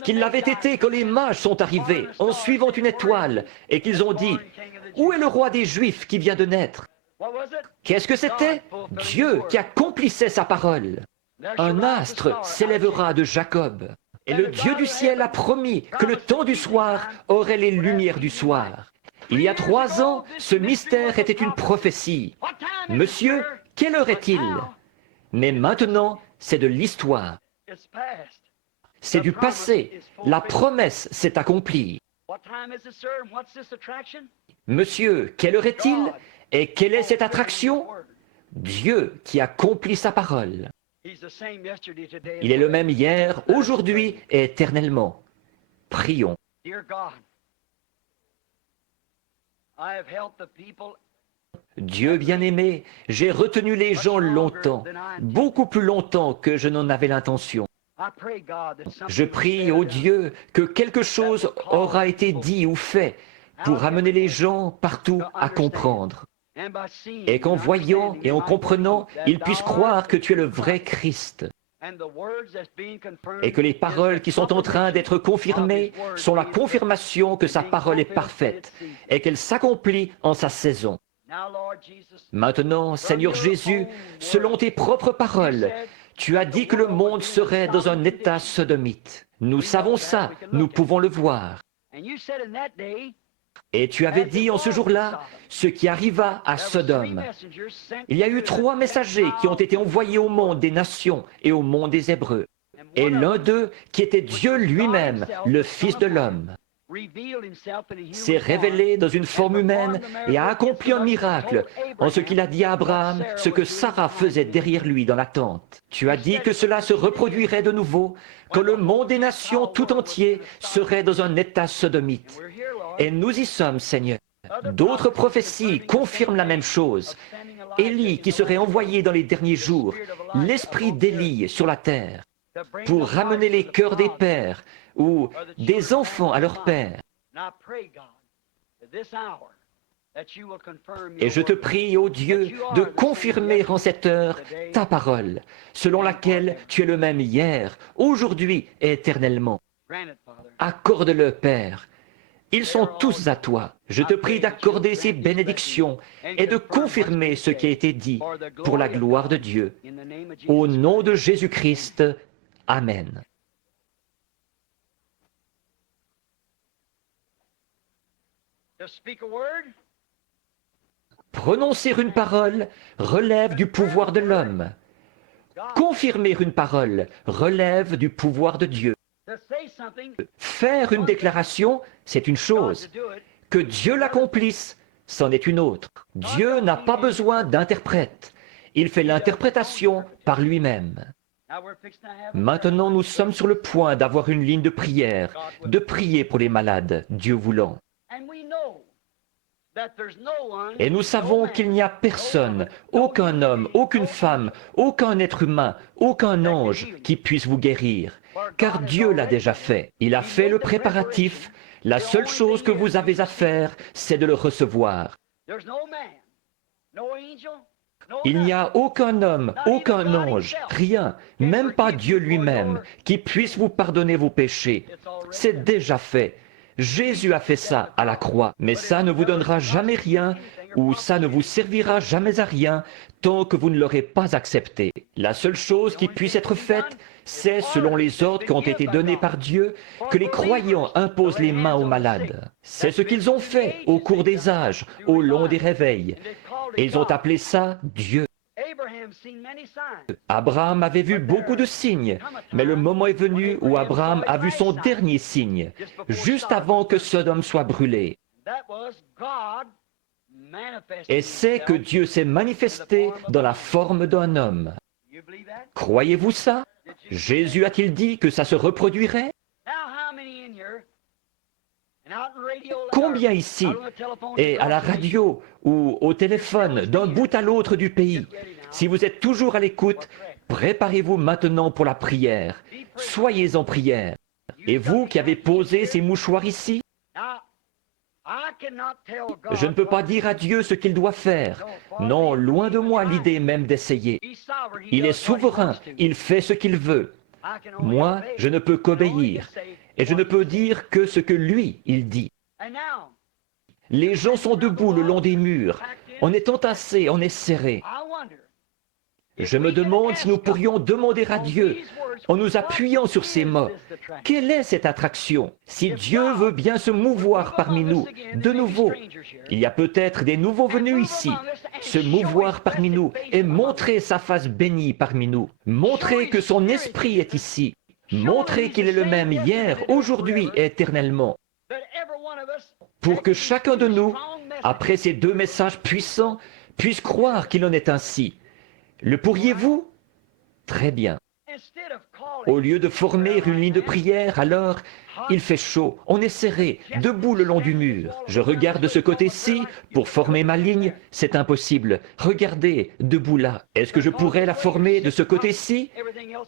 qu'ils l'avaient été quand les mages sont arrivés en suivant une étoile et qu'ils ont dit « Où est le roi des Juifs qui vient de naître ?» Qu'est-ce que c'était? Dieu qui accomplissait sa parole. Un astre s'élèvera de Jacob. Et le Dieu du ciel a promis que le temps du soir aurait les lumières du soir. Il y a 3 ans, ce mystère était une prophétie. Monsieur, quelle heure est-il? Mais maintenant, c'est de l'histoire. C'est du passé. La promesse s'est accomplie. Monsieur, quelle heure est-il? Et quelle est cette attraction? Dieu qui accomplit sa parole. Il est le même hier, aujourd'hui et éternellement. Prions. Dieu bien-aimé, j'ai retenu les gens longtemps, beaucoup plus longtemps que je n'en avais l'intention. Je prie, ô Dieu, que quelque chose aura été dit ou fait pour amener les gens partout à comprendre. Et qu'en voyant et en comprenant, ils puissent croire que tu es le vrai Christ. Et que les paroles qui sont en train d'être confirmées sont la confirmation que sa parole est parfaite et qu'elle s'accomplit en sa saison. Maintenant, Seigneur Jésus, selon tes propres paroles, tu as dit que le monde serait dans un état sodomite. Nous savons ça, nous pouvons le voir. Et tu avais dit en ce jour-là ce qui arriva à Sodome. Il y a eu 3 messagers qui ont été envoyés au monde des nations et au monde des Hébreux. Et l'un d'eux, qui était Dieu lui-même, le Fils de l'homme, s'est révélé dans une forme humaine et a accompli un miracle en ce qu'il a dit à Abraham, ce que Sarah faisait derrière lui dans la tente. Tu as dit que cela se reproduirait de nouveau, que le monde des nations tout entier serait dans un état sodomite. Et nous y sommes, Seigneur. D'autres prophéties confirment la même chose. Élie qui serait envoyé dans les derniers jours, l'esprit d'Élie sur la terre, pour ramener les cœurs des pères ou des enfants à leur père. Et je te prie, ô Dieu, de confirmer en cette heure ta parole, selon laquelle tu es le même hier, aujourd'hui et éternellement. Accorde-le, Père. Ils sont tous à toi. Je te prie d'accorder ces bénédictions et de confirmer ce qui a été dit pour la gloire de Dieu. Au nom de Jésus-Christ, Amen. Prononcer une parole relève du pouvoir de l'homme. Confirmer une parole relève du pouvoir de Dieu. Faire une déclaration, c'est une chose. Que Dieu l'accomplisse, c'en est une autre. Dieu n'a pas besoin d'interprète. Il fait l'interprétation par lui-même. Maintenant, nous sommes sur le point d'avoir une ligne de prière, de prier pour les malades, Dieu voulant. Et nous savons qu'il n'y a personne, aucun homme, aucune femme, aucun être humain, aucun ange qui puisse vous guérir, car Dieu l'a déjà fait. Il a fait le préparatif. La seule chose que vous avez à faire, c'est de le recevoir. Il n'y a aucun homme, aucun ange, rien, même pas Dieu lui-même, qui puisse vous pardonner vos péchés. C'est déjà fait. Jésus a fait ça à la croix, mais ça ne vous donnera jamais rien ou ça ne vous servira jamais à rien tant que vous ne l'aurez pas accepté. La seule chose qui puisse être faite, c'est, selon les ordres qui ont été donnés par Dieu, que les croyants imposent les mains aux malades. C'est ce qu'ils ont fait au cours des âges, au long des réveils. Et ils ont appelé ça Dieu. Abraham avait vu beaucoup de signes, mais le moment est venu où Abraham a vu son dernier signe, juste avant que Sodome soit brûlé. Et c'est que Dieu s'est manifesté dans la forme d'un homme. Croyez-vous ça? Jésus a-t-il dit que ça se reproduirait? Combien ici, et à la radio ou au téléphone, d'un bout à l'autre du pays, si vous êtes toujours à l'écoute, préparez-vous maintenant pour la prière. Soyez en prière. Et vous qui avez posé ces mouchoirs ici, Je ne peux pas dire à Dieu ce qu'il doit faire. Non, loin de moi l'idée même d'essayer. Il est souverain, il fait ce qu'il veut. Moi, je ne peux qu'obéir. Et je ne peux dire que ce que lui, il dit. Les gens sont debout le long des murs. On est entassés, on est serrés. Je me demande si nous pourrions demander à Dieu, en nous appuyant sur ces mots, quelle est cette attraction? Si Dieu veut bien se mouvoir parmi nous, de nouveau, il y a peut-être des nouveaux venus ici, se mouvoir parmi nous et montrer sa face bénie parmi nous, montrer que son esprit est ici, montrer qu'il est le même hier, aujourd'hui et éternellement, pour que chacun de nous, après ces deux messages puissants, puisse croire qu'il en est ainsi. Le pourriez-vous? Très bien. Au lieu de former une ligne de prière, alors, il fait chaud, on est serré, debout le long du mur. Je regarde de ce côté-ci, pour former ma ligne, c'est impossible. Regardez, debout là. Est-ce que je pourrais la former de ce côté-ci?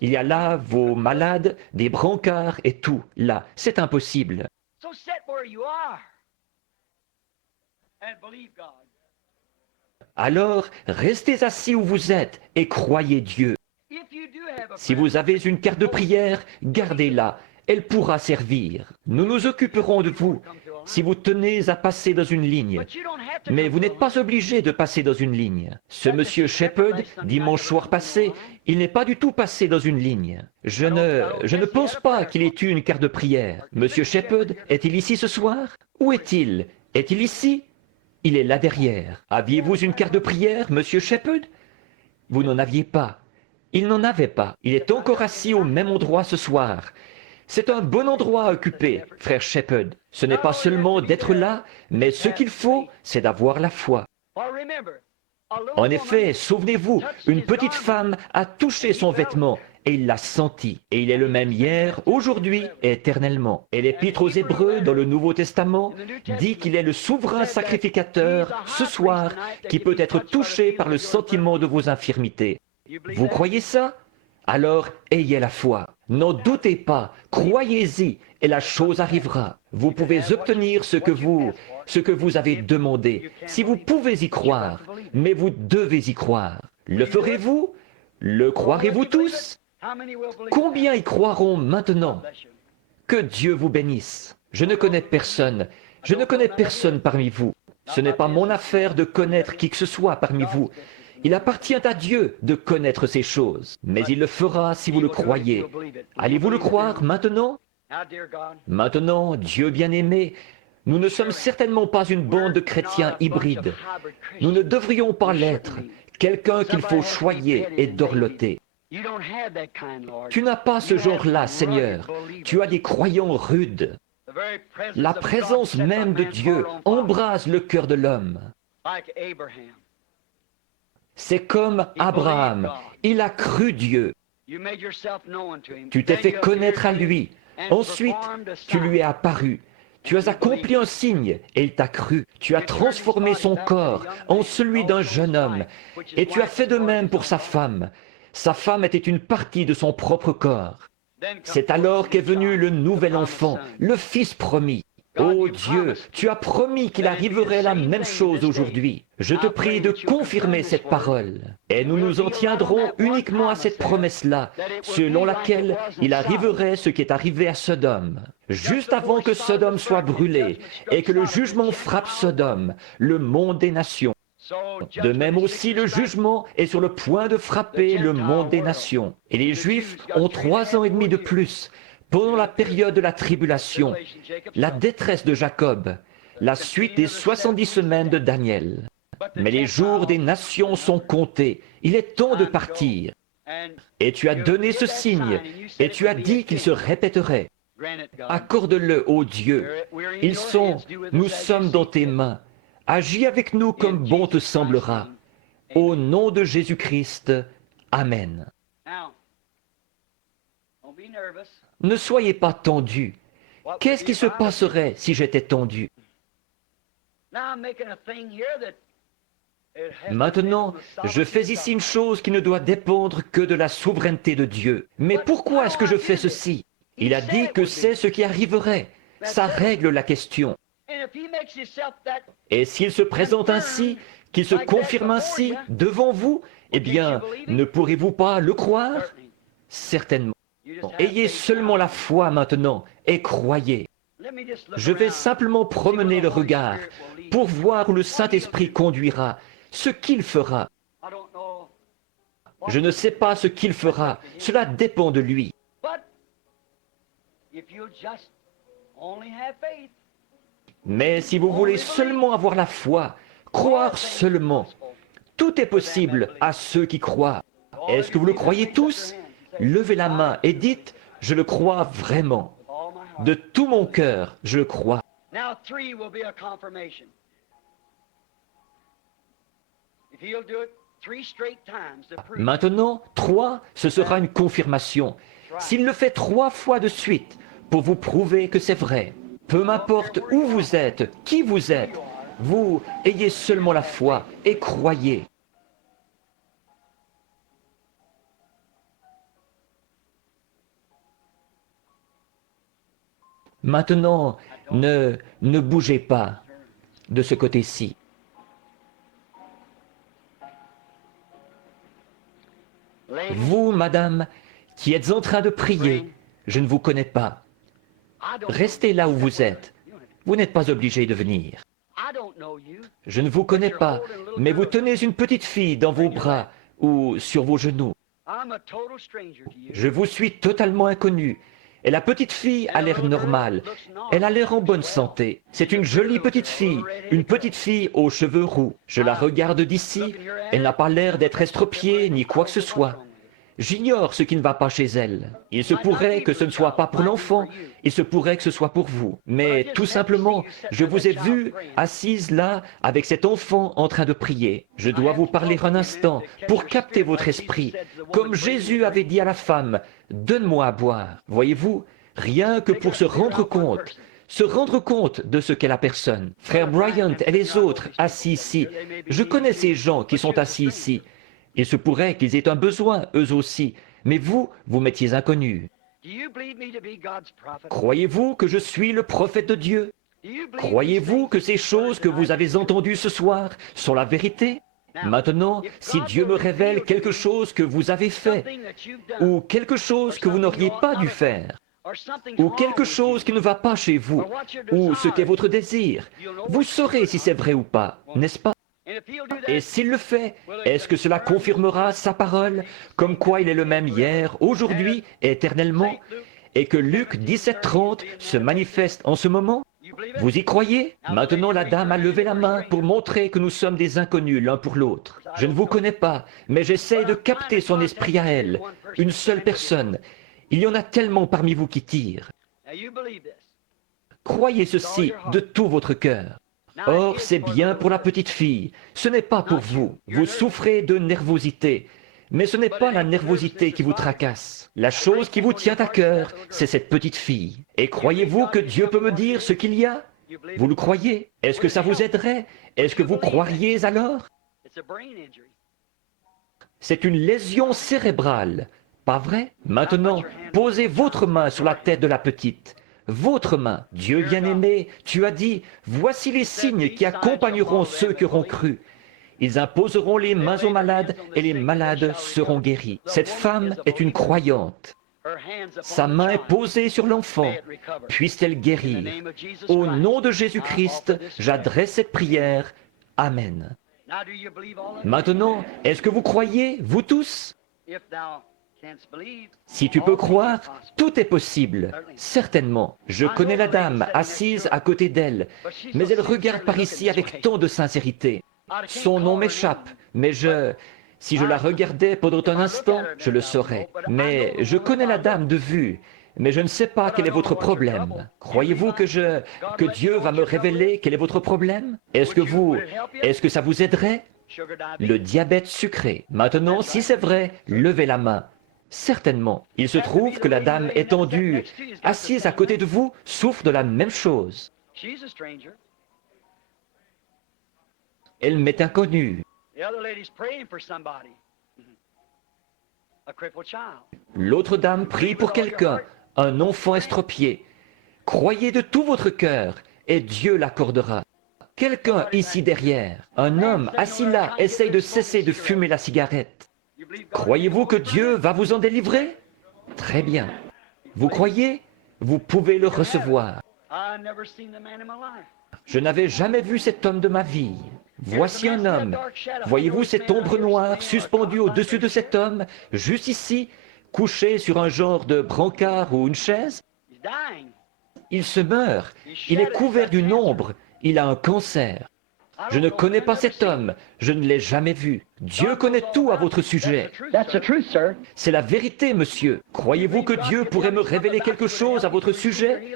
Il y a là vos malades, des brancards et tout, là. C'est impossible. Alors, restez assis où vous êtes et croyez Dieu. Si vous avez une carte de prière, gardez-la, elle pourra servir. Nous nous occuperons de vous si vous tenez à passer dans une ligne. Mais vous n'êtes pas obligé de passer dans une ligne. Ce monsieur Shepherd, dimanche soir passé, il n'est pas du tout passé dans une ligne. Je ne pense pas qu'il ait eu une carte de prière. Monsieur Shepherd, est-il ici ce soir? Où est-il? Est-il ici? Il est là derrière. Aviez-vous une carte de prière, monsieur Shepherd? Vous n'en aviez pas. Il n'en avait pas. Il est encore assis au même endroit ce soir. C'est un bon endroit à occuper, frère Shepherd. Ce n'est pas seulement d'être là, mais ce qu'il faut, c'est d'avoir la foi. En effet, souvenez-vous, une petite femme a touché son vêtement et il l'a senti. Et il est le même hier, aujourd'hui et éternellement. Et l'Épître aux Hébreux, dans le Nouveau Testament, dit qu'il est le souverain sacrificateur, ce soir, qui peut être touché par le sentiment de vos infirmités. Vous croyez ça? Alors ayez la foi. N'en doutez pas, croyez-y, et la chose arrivera. Vous pouvez obtenir ce que vous avez demandé, si vous pouvez y croire, mais vous devez y croire. Le ferez-vous? Le croirez-vous tous? Combien y croiront maintenant? Que Dieu vous bénisse. Je ne connais personne parmi vous. Ce n'est pas mon affaire de connaître qui que ce soit parmi vous. Il appartient à Dieu de connaître ces choses, mais il le fera si vous le croyez. Allez-vous le croire maintenant? Maintenant, Dieu bien-aimé, nous ne sommes certainement pas une bande de chrétiens hybrides. Nous ne devrions pas l'être, quelqu'un qu'il faut choyer et dorloter. Tu n'as pas ce genre-là, Seigneur. Tu as des croyants rudes. La présence même de Dieu embrase le cœur de l'homme. C'est comme Abraham, il a cru Dieu. Tu t'es fait connaître à lui. Ensuite, tu lui es apparu. Tu as accompli un signe et il t'a cru. Tu as transformé son corps en celui d'un jeune homme. Et tu as fait de même pour sa femme. Sa femme était une partie de son propre corps. C'est alors qu'est venu le nouvel enfant, le Fils promis. Ô Dieu, tu as promis qu'il arriverait la même chose aujourd'hui. Je te prie de confirmer cette parole. Et nous nous en tiendrons uniquement à cette promesse-là, selon laquelle il arriverait ce qui est arrivé à Sodome. Juste avant que Sodome soit brûlé et que le jugement frappe Sodome, le monde des nations. De même aussi, le jugement est sur le point de frapper le monde des nations. Et les Juifs ont 3 ans et demi de plus, pendant la période de la tribulation, la détresse de Jacob, la suite des 70 semaines de Daniel. Mais les jours des nations sont comptés. Il est temps de partir. Et tu as donné ce signe, et tu as dit qu'il se répéterait. Accorde-le, ô Dieu. Nous sommes dans tes mains. Agis avec nous comme bon te semblera. Au nom de Jésus-Christ. Amen. Ne soyez pas tendus. Qu'est-ce qui se passerait si j'étais tendu? Maintenant, je fais ici une chose qui ne doit dépendre que de la souveraineté de Dieu. Mais pourquoi est-ce que je fais ceci? Il a dit que c'est ce qui arriverait. Ça règle la question. Et s'il se présente ainsi, qu'il se confirme ainsi devant vous, eh bien, ne pourrez-vous pas le croire? Certainement. Ayez seulement la foi maintenant et croyez. Je vais simplement promener le regard pour voir où le Saint-Esprit conduira, ce qu'il fera. Je ne sais pas ce qu'il fera, cela dépend de lui. Mais si vous voulez seulement avoir la foi, croire seulement, tout est possible à ceux qui croient. Est-ce que vous le croyez tous? Levez la main et dites, je le crois vraiment. De tout mon cœur, je le crois. Maintenant, 3, ce sera une confirmation. S'il le fait 3 fois de suite, pour vous prouver que c'est vrai, peu m'importe où vous êtes, qui vous êtes, vous ayez seulement la foi et croyez. Maintenant, ne bougez pas de ce côté-ci. Vous, madame, qui êtes en train de prier, je ne vous connais pas. Restez là où vous êtes. Vous n'êtes pas obligé de venir. Je ne vous connais pas, mais vous tenez une petite fille dans vos bras ou sur vos genoux. Je vous suis totalement inconnu. Et la petite fille a l'air normale. Elle a l'air en bonne santé. C'est une jolie petite fille aux cheveux roux. Je la regarde d'ici. Elle n'a pas l'air d'être estropiée ni quoi que ce soit. J'ignore ce qui ne va pas chez elle. Il se pourrait que ce ne soit pas pour l'enfant, il se pourrait que ce soit pour vous. Mais tout simplement, je vous ai vu assise là avec cet enfant en train de prier. Je dois vous parler un instant pour capter votre esprit. Comme Jésus avait dit à la femme, « Donne-moi à boire ». Voyez-vous, rien que pour se rendre compte de ce qu'est la personne. Frère Bryant et les autres assis ici, je connais ces gens qui sont assis ici. Il se pourrait qu'ils aient un besoin, eux aussi, mais vous m'étiez inconnu. Croyez-vous que je suis le prophète de Dieu? Croyez-vous que ces choses que vous avez entendues ce soir sont la vérité? Maintenant, si Dieu me révèle quelque chose que vous avez fait, ou quelque chose que vous n'auriez pas dû faire, ou quelque chose qui ne va pas chez vous, ou ce qu'est votre désir, vous saurez si c'est vrai ou pas, n'est-ce pas? Et s'il le fait, est-ce que cela confirmera sa parole, comme quoi il est le même hier, aujourd'hui et éternellement, et que Luc 17:30 se manifeste en ce moment? Vous y croyez? Maintenant la dame a levé la main pour montrer que nous sommes des inconnus l'un pour l'autre. Je ne vous connais pas, mais j'essaie de capter son esprit à elle, une seule personne. Il y en a tellement parmi vous qui tirent. Croyez ceci de tout votre cœur. Or, c'est bien pour la petite fille, ce n'est pas pour vous. Vous souffrez de nervosité, mais ce n'est pas la nervosité qui vous tracasse. La chose qui vous tient à cœur, c'est cette petite fille. Et croyez-vous que Dieu peut me dire ce qu'il y a? Vous le croyez? Est-ce que ça vous aiderait? Est-ce que vous croiriez alors? C'est une lésion cérébrale, pas vrai? Maintenant, posez votre main sur la tête de la petite. Votre main, Dieu bien-aimé, tu as dit, voici les signes qui accompagneront ceux qui auront cru. Ils imposeront les mains aux malades et les malades seront guéris. Cette femme est une croyante. Sa main est posée sur l'enfant. Puisse-t-elle guérir. Au nom de Jésus-Christ, j'adresse cette prière. Amen. Maintenant, est-ce que vous croyez, vous tous? Si tu peux croire, tout est possible, certainement. Je connais la dame assise à côté d'elle, mais elle regarde par ici avec tant de sincérité. Son nom m'échappe, mais si je la regardais pendant un instant, je le saurais. Mais je connais la dame de vue, mais je ne sais pas quel est votre problème. Croyez-vous que Dieu va me révéler quel est votre problème? Est-ce que ça vous aiderait? Le diabète sucré. Maintenant, si c'est vrai, levez la main. Certainement. Il se trouve que la dame étendue, assise à côté de vous, souffre de la même chose. Elle m'est inconnue. L'autre dame prie pour quelqu'un, un enfant estropié. Croyez de tout votre cœur et Dieu l'accordera. Quelqu'un ici derrière, un homme assis là, essaye de cesser de fumer la cigarette. Croyez-vous que Dieu va vous en délivrer? Très bien. Vous croyez? Vous pouvez le recevoir. Je n'avais jamais vu cet homme de ma vie. Voici un homme. Voyez-vous cette ombre noire suspendue au-dessus de cet homme, juste ici, couché sur un genre de brancard ou une chaise? Il se meurt. Il est couvert d'une ombre. Il a un cancer. Je ne connais pas cet homme. Je ne l'ai jamais vu. Dieu connaît tout à votre sujet. C'est la vérité, monsieur. Croyez-vous que Dieu pourrait me révéler quelque chose à votre sujet?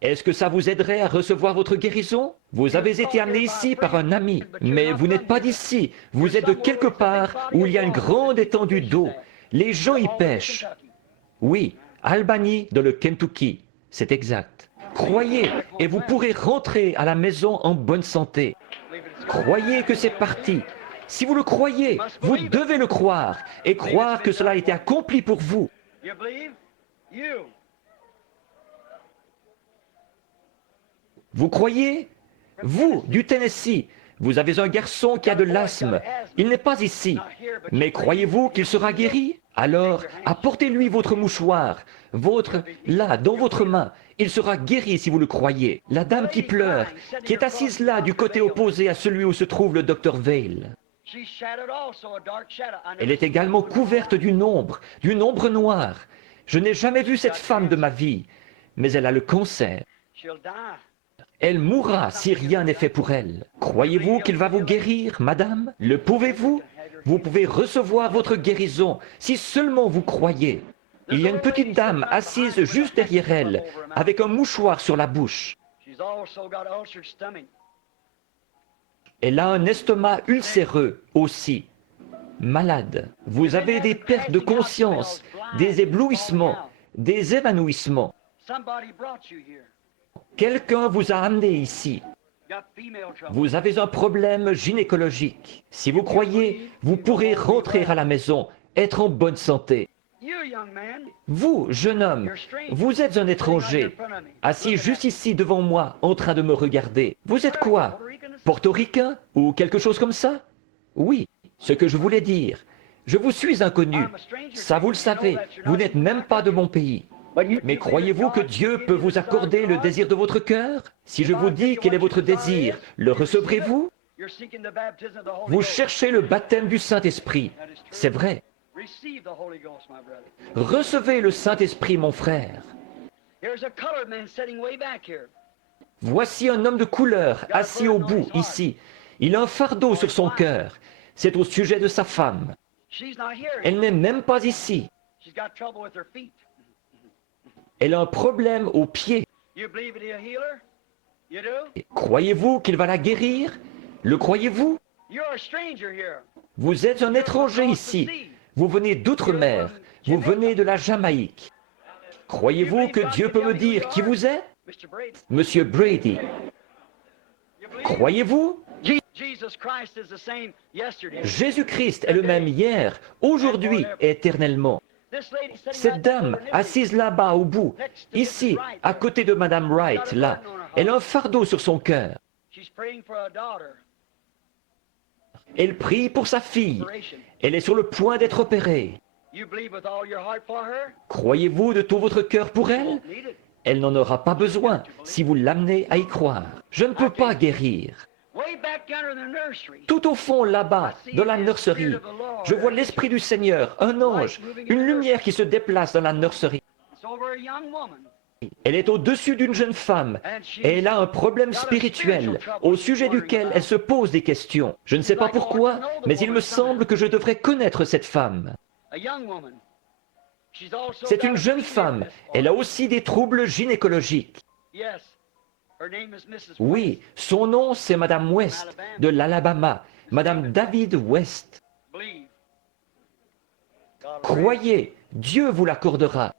Est-ce que ça vous aiderait à recevoir votre guérison? Vous avez été amené ici par un ami, mais vous n'êtes pas d'ici. Vous êtes de quelque part où il y a une grande étendue d'eau. Les gens y pêchent. Oui, Albany, dans le Kentucky. C'est exact. Croyez, et vous pourrez rentrer à la maison en bonne santé. Croyez que c'est parti. Si vous le croyez, vous devez le croire, et croire que cela a été accompli pour vous. Vous croyez? Vous, du Tennessee, vous avez un garçon qui a de l'asthme. Il n'est pas ici. Mais croyez-vous qu'il sera guéri? Alors, apportez-lui votre mouchoir, là, dans votre main. Il sera guéri si vous le croyez. La dame qui pleure, qui est assise là, du côté opposé à celui où se trouve le docteur Vail. Elle est également couverte d'une ombre noire. Je n'ai jamais vu cette femme de ma vie, mais elle a le cancer. Elle mourra si rien n'est fait pour elle. Croyez-vous qu'il va vous guérir, madame? Le pouvez-vous? Vous pouvez recevoir votre guérison si seulement vous croyez. Il y a une petite dame assise juste derrière elle, avec un mouchoir sur la bouche. Elle a un estomac ulcéreux aussi. Malade. Vous avez des pertes de conscience, des éblouissements, des évanouissements. Quelqu'un vous a amené ici. Vous avez un problème gynécologique. Si vous croyez, vous pourrez rentrer à la maison, être en bonne santé. Vous, jeune homme, vous êtes un étranger, assis juste ici devant moi, en train de me regarder. Vous êtes quoi? Portoricain ou quelque chose comme ça? Oui, ce que je voulais dire. Je vous suis inconnu. Ça, vous le savez. Vous n'êtes même pas de mon pays. Mais croyez-vous que Dieu peut vous accorder le désir de votre cœur? Si je vous dis quel est votre désir, le recevrez-vous? Vous cherchez le baptême du Saint-Esprit. C'est vrai. Recevez le Saint-Esprit, mon frère. Voici un homme de couleur assis au bout, ici. Il a un fardeau sur son cœur. C'est au sujet de sa femme. Elle n'est même pas ici. Elle a un problème aux pieds. Croyez-vous qu'il va la guérir? Le croyez-vous? Vous êtes un étranger ici. Vous venez d'outre-mer. Vous venez de la Jamaïque. Croyez-vous que Dieu peut me dire qui vous êtes? Monsieur Brady. Croyez-vous? Jésus-Christ est le même hier, aujourd'hui et éternellement. Cette dame, assise là-bas au bout, ici, à côté de Madame Wright, là, elle a un fardeau sur son cœur. Elle prie pour sa fille. Elle est sur le point d'être opérée. Croyez-vous de tout votre cœur pour elle? Elle n'en aura pas besoin si vous l'amenez à y croire. Je ne peux pas guérir. Tout au fond, là-bas, dans la nurserie, je vois l'Esprit du Seigneur, un ange, une lumière qui se déplace dans la nurserie. Elle est au-dessus d'une jeune femme et elle a un problème spirituel au sujet duquel elle se pose des questions. Je ne sais pas pourquoi, mais il me semble que je devrais connaître cette femme. C'est une jeune femme. Elle a aussi des troubles gynécologiques. Oui, son nom c'est Madame West, de l'Alabama, Madame David West. Croyez, Dieu vous l'accordera.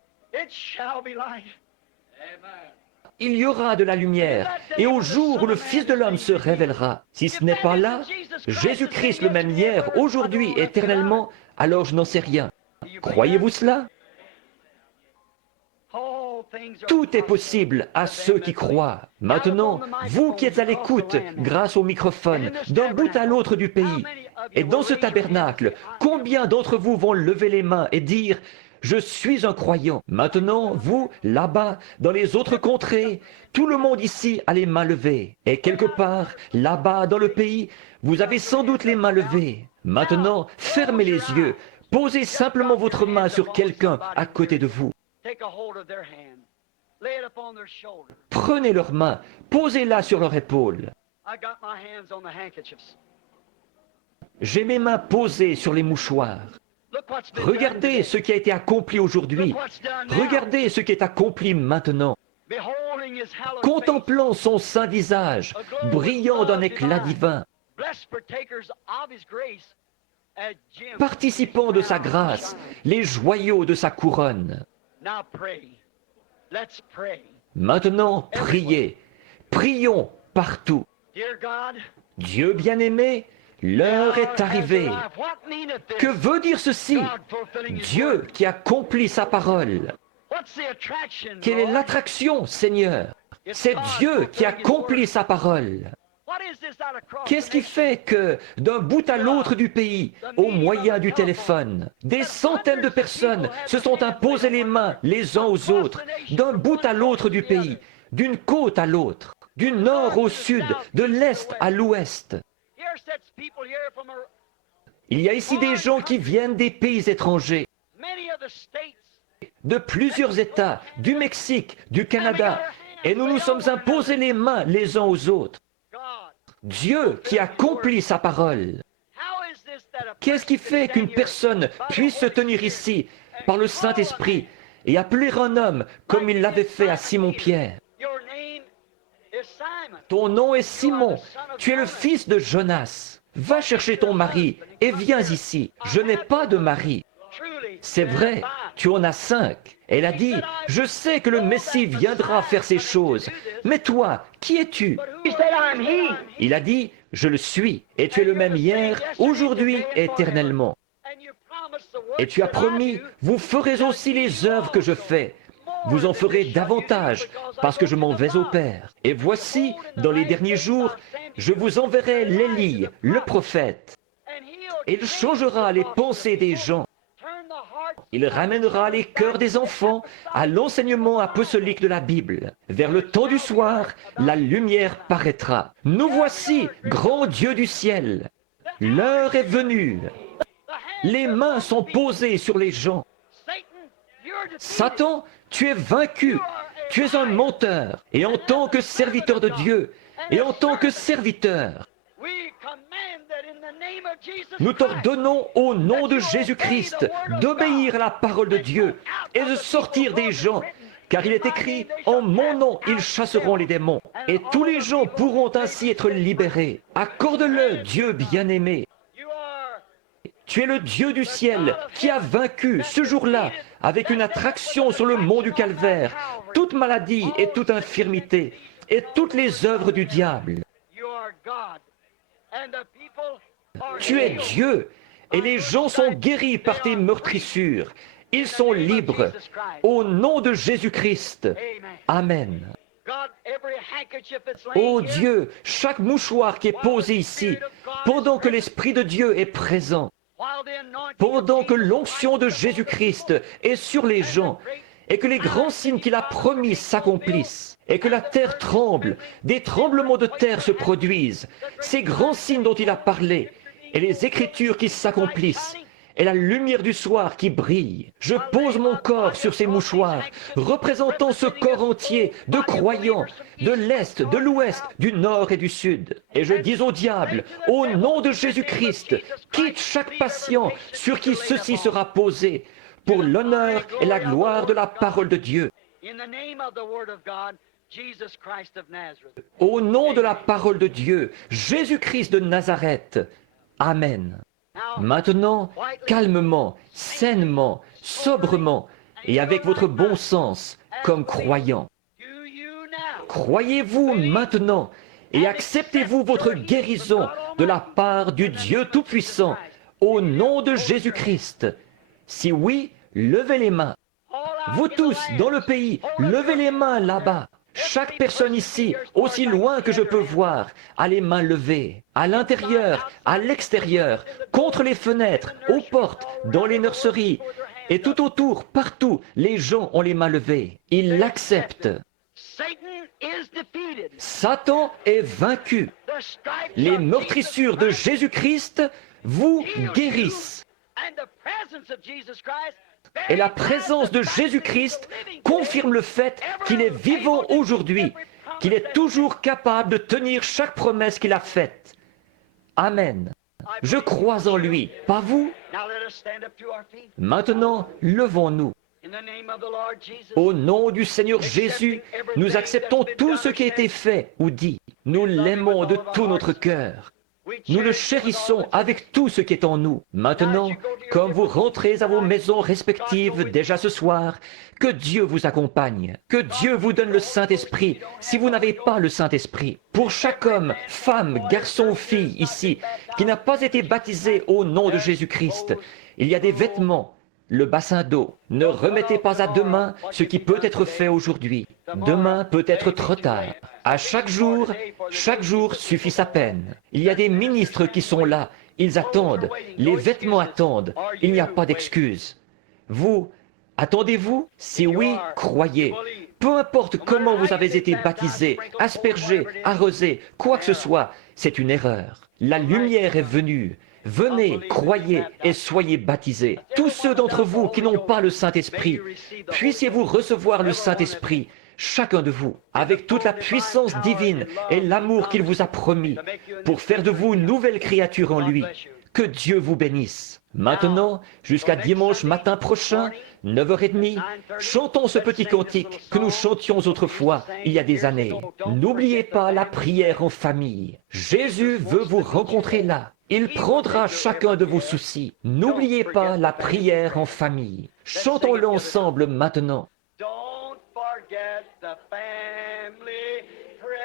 Il y aura de la lumière, et au jour où le Fils de l'homme se révélera, si ce n'est pas là, Jésus-Christ le même hier, aujourd'hui, éternellement, alors je n'en sais rien. Croyez-vous cela? Tout est possible à ceux qui croient. Maintenant, vous qui êtes à l'écoute, grâce au microphone, d'un bout à l'autre du pays, et dans ce tabernacle, combien d'entre vous vont lever les mains et dire « Je suis un croyant ». Maintenant, vous, là-bas, dans les autres contrées, tout le monde ici a les mains levées. Et quelque part, là-bas, dans le pays, vous avez sans doute les mains levées. Maintenant, fermez les yeux. Posez simplement votre main sur quelqu'un à côté de vous. Prenez leurs mains, posez-la sur leur épaule. J'ai mes mains posées sur les mouchoirs. Regardez ce qui a été accompli aujourd'hui. Regardez ce qui est accompli maintenant. Contemplant son saint visage, brillant d'un éclat divin, participant de sa grâce, les joyaux de sa couronne. Maintenant, priez. Prions partout. Dieu bien-aimé, l'heure est arrivée. Que veut dire ceci? Dieu qui accomplit sa parole. Quelle est l'attraction, Seigneur? C'est Dieu qui accomplit sa parole. Qu'est-ce qui fait que, d'un bout à l'autre du pays, au moyen du téléphone, des centaines de personnes se sont imposées les mains les uns aux autres, d'un bout à l'autre du pays, d'une côte à l'autre, du nord au sud, de l'est à l'ouest? Il y a ici des gens qui viennent des pays étrangers, de plusieurs États, du Mexique, du Canada, et nous nous sommes imposés les mains les uns aux autres. Dieu qui accomplit sa parole. Qu'est-ce qui fait qu'une personne puisse se tenir ici par le Saint-Esprit et appeler un homme comme il l'avait fait à Simon-Pierre? Ton nom est Simon, tu es le fils de Jonas. Va chercher ton mari et viens ici. Je n'ai pas de mari. C'est vrai, tu en as 5. Elle a dit, je sais que le Messie viendra faire ces choses. Mais toi, qui es-tu? Il a dit, je le suis, et tu es le même hier, aujourd'hui, éternellement. Et tu as promis, vous ferez aussi les œuvres que je fais. Vous en ferez davantage, parce que je m'en vais au Père. Et voici, dans les derniers jours, je vous enverrai l'Élie, le prophète. Et il changera les pensées des gens. Il ramènera les cœurs des enfants à l'enseignement apostolique de la Bible. Vers le temps du soir, la lumière paraîtra. Nous voici, grand Dieu du ciel. L'heure est venue. Les mains sont posées sur les gens. Satan, tu es vaincu. Tu es un menteur. Et en tant que serviteur de Dieu, et en tant que serviteur, nous t'ordonnons au nom de Jésus-Christ d'obéir à la parole de Dieu et de sortir des gens, car il est écrit, en mon nom ils chasseront les démons, et tous les gens pourront ainsi être libérés. Accorde-le, Dieu bien-aimé. Tu es le Dieu du ciel qui a vaincu ce jour-là avec une attraction sur le mont du Calvaire, toute maladie et toute infirmité et toutes les œuvres du diable. Tu es Dieu, et les gens sont guéris par tes meurtrissures. Ils sont libres. Au nom de Jésus-Christ. Amen. Ô Dieu, chaque mouchoir qui est posé ici, pendant que l'Esprit de Dieu est présent, pendant que l'onction de Jésus-Christ est sur les gens, et que les grands signes qu'il a promis s'accomplissent, et que la terre tremble, des tremblements de terre se produisent, ces grands signes dont il a parlé, et les Écritures qui s'accomplissent, et la lumière du soir qui brille. Je pose mon corps sur ces mouchoirs, représentant ce corps entier de croyants, de l'Est, de l'Ouest, du Nord et du Sud. Et je dis au diable, au nom de Jésus-Christ, quitte chaque patient sur qui ceci sera posé, pour l'honneur et la gloire de la parole de Dieu. Au nom de la parole de Dieu, Jésus-Christ de Nazareth. Amen. Maintenant, calmement, sainement, sobrement et avec votre bon sens, comme croyant. Croyez-vous maintenant et acceptez-vous votre guérison de la part du Dieu Tout-Puissant, au nom de Jésus-Christ. Si oui, levez les mains. Vous tous, dans le pays, levez les mains là-bas. Chaque personne ici, aussi loin que je peux voir, a les mains levées, à l'intérieur, à l'extérieur, contre les fenêtres, aux portes, dans les nurseries, et tout autour, partout, les gens ont les mains levées. Ils l'acceptent. Satan est vaincu. Les meurtrissures de Jésus-Christ vous guérissent. Et la présence de Jésus-Christ confirme le fait qu'il est vivant aujourd'hui, qu'il est toujours capable de tenir chaque promesse qu'il a faite. Amen. Je crois en lui, pas vous? Maintenant, levons-nous. Au nom du Seigneur Jésus, nous acceptons tout ce qui a été fait ou dit. Nous l'aimons de tout notre cœur. Nous le chérissons avec tout ce qui est en nous. Maintenant, comme vous rentrez à vos maisons respectives déjà ce soir, que Dieu vous accompagne, que Dieu vous donne le Saint-Esprit si vous n'avez pas le Saint-Esprit. Pour chaque homme, femme, garçon ou fille ici qui n'a pas été baptisé au nom de Jésus-Christ, il y a des vêtements, le bassin d'eau. Ne remettez pas à demain ce qui peut être fait aujourd'hui. Demain peut être trop tard. À chaque jour suffit sa peine. Il y a des ministres qui sont là. Ils attendent. Les vêtements attendent. Il n'y a pas d'excuse. Vous, attendez-vous? Si oui, croyez. Peu importe comment vous avez été baptisé, aspergé, arrosé, quoi que ce soit, c'est une erreur. La lumière est venue. Venez, croyez et soyez baptisés. Tous ceux d'entre vous qui n'ont pas le Saint-Esprit, puissiez-vous recevoir le Saint-Esprit, chacun de vous, avec toute la puissance divine et l'amour qu'il vous a promis, pour faire de vous une nouvelle créature en lui. Que Dieu vous bénisse. Maintenant, jusqu'à dimanche matin prochain, 9h30, chantons ce petit cantique que nous chantions autrefois, il y a des années. N'oubliez pas la prière en famille. Jésus veut vous rencontrer là. Il prendra chacun de vos soucis. N'oubliez pas la prière en famille. Chantons-le ensemble maintenant. Don't forget the family prayer.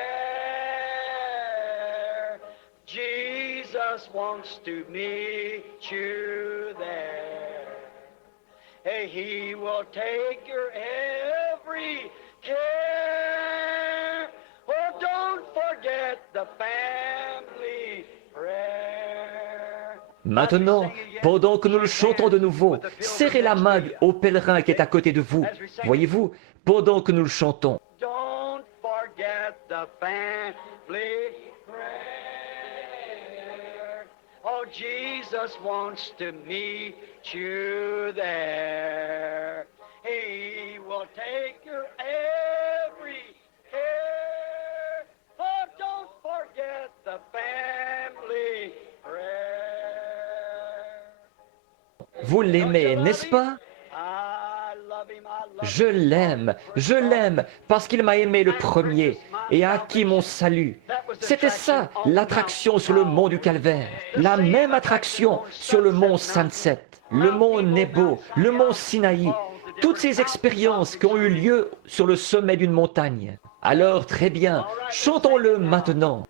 Jesus wants to meet you there. Hey, he will take your every care. Oh, don't forget the family prayer. Maintenant, pendant que nous le chantons de nouveau, serrez la main au pèlerin qui est à côté de vous. Voyez-vous, pendant que nous le chantons. Don't forget the family prayer. Oh, Jesus wants to meet you there. He will take your every care. Oh, don't forget the family prayer. Vous l'aimez, n'est-ce pas? I love him, I love Je l'aime, parce qu'il m'a aimé le premier et a acquis mon salut. C'était ça, l'attraction sur le mont du Calvaire. La même attraction sur le mont Sunset, le mont Nebo, le mont Sinaï. Toutes ces expériences qui ont eu lieu sur le sommet d'une montagne. Alors, très bien, chantons-le maintenant.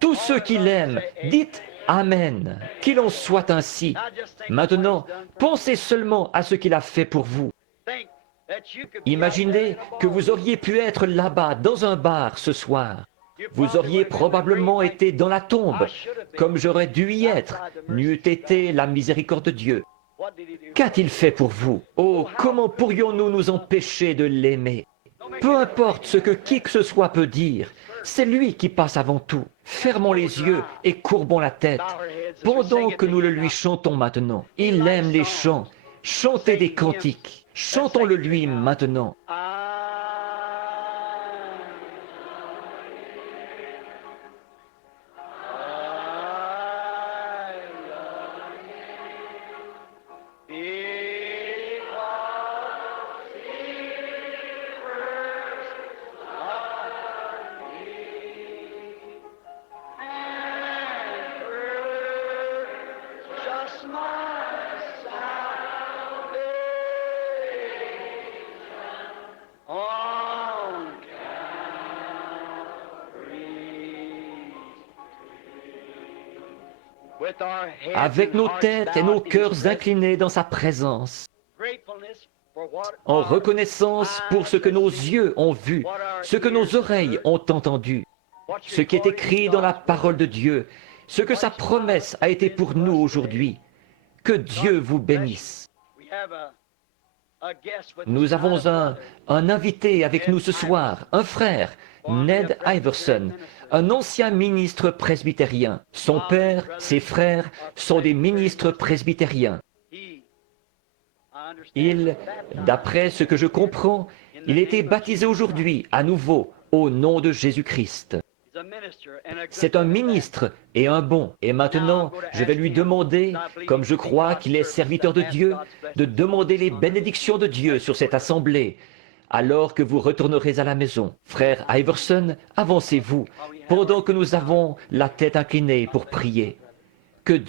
Tous ceux qui l'aiment, dites Amen, qu'il en soit ainsi. Maintenant, pensez seulement à ce qu'il a fait pour vous. Imaginez que vous auriez pu être là-bas, dans un bar ce soir. Vous auriez probablement été dans la tombe, comme j'aurais dû y être, n'eût été la miséricorde de Dieu. Qu'a-t-il fait pour vous? Oh, comment pourrions-nous nous empêcher de l'aimer? Peu importe ce que qui que ce soit peut dire, c'est lui qui passe avant tout. Fermons les yeux et courbons la tête, pendant que nous le lui chantons maintenant. Il aime les chants. Chantez des cantiques. Chantons-le lui maintenant. avec nos têtes et nos cœurs inclinés dans sa présence, en reconnaissance pour ce que nos yeux ont vu, ce que nos oreilles ont entendu, ce qui est écrit dans la parole de Dieu, ce que sa promesse a été pour nous aujourd'hui. Que Dieu vous bénisse. Nous avons un invité avec nous ce soir, un frère, Ned Iverson, un ancien ministre presbytérien. Son père, ses frères sont des ministres presbytériens. D'après ce que je comprends, il a été baptisé aujourd'hui, à nouveau, au nom de Jésus-Christ. C'est un ministre et un bon. Et maintenant, je vais lui demander, comme je crois qu'il est serviteur de Dieu, de demander les bénédictions de Dieu sur cette assemblée, alors que vous retournerez à la maison. Frère Iverson, avancez-vous, pendant que nous avons la tête inclinée pour prier. Que Dieu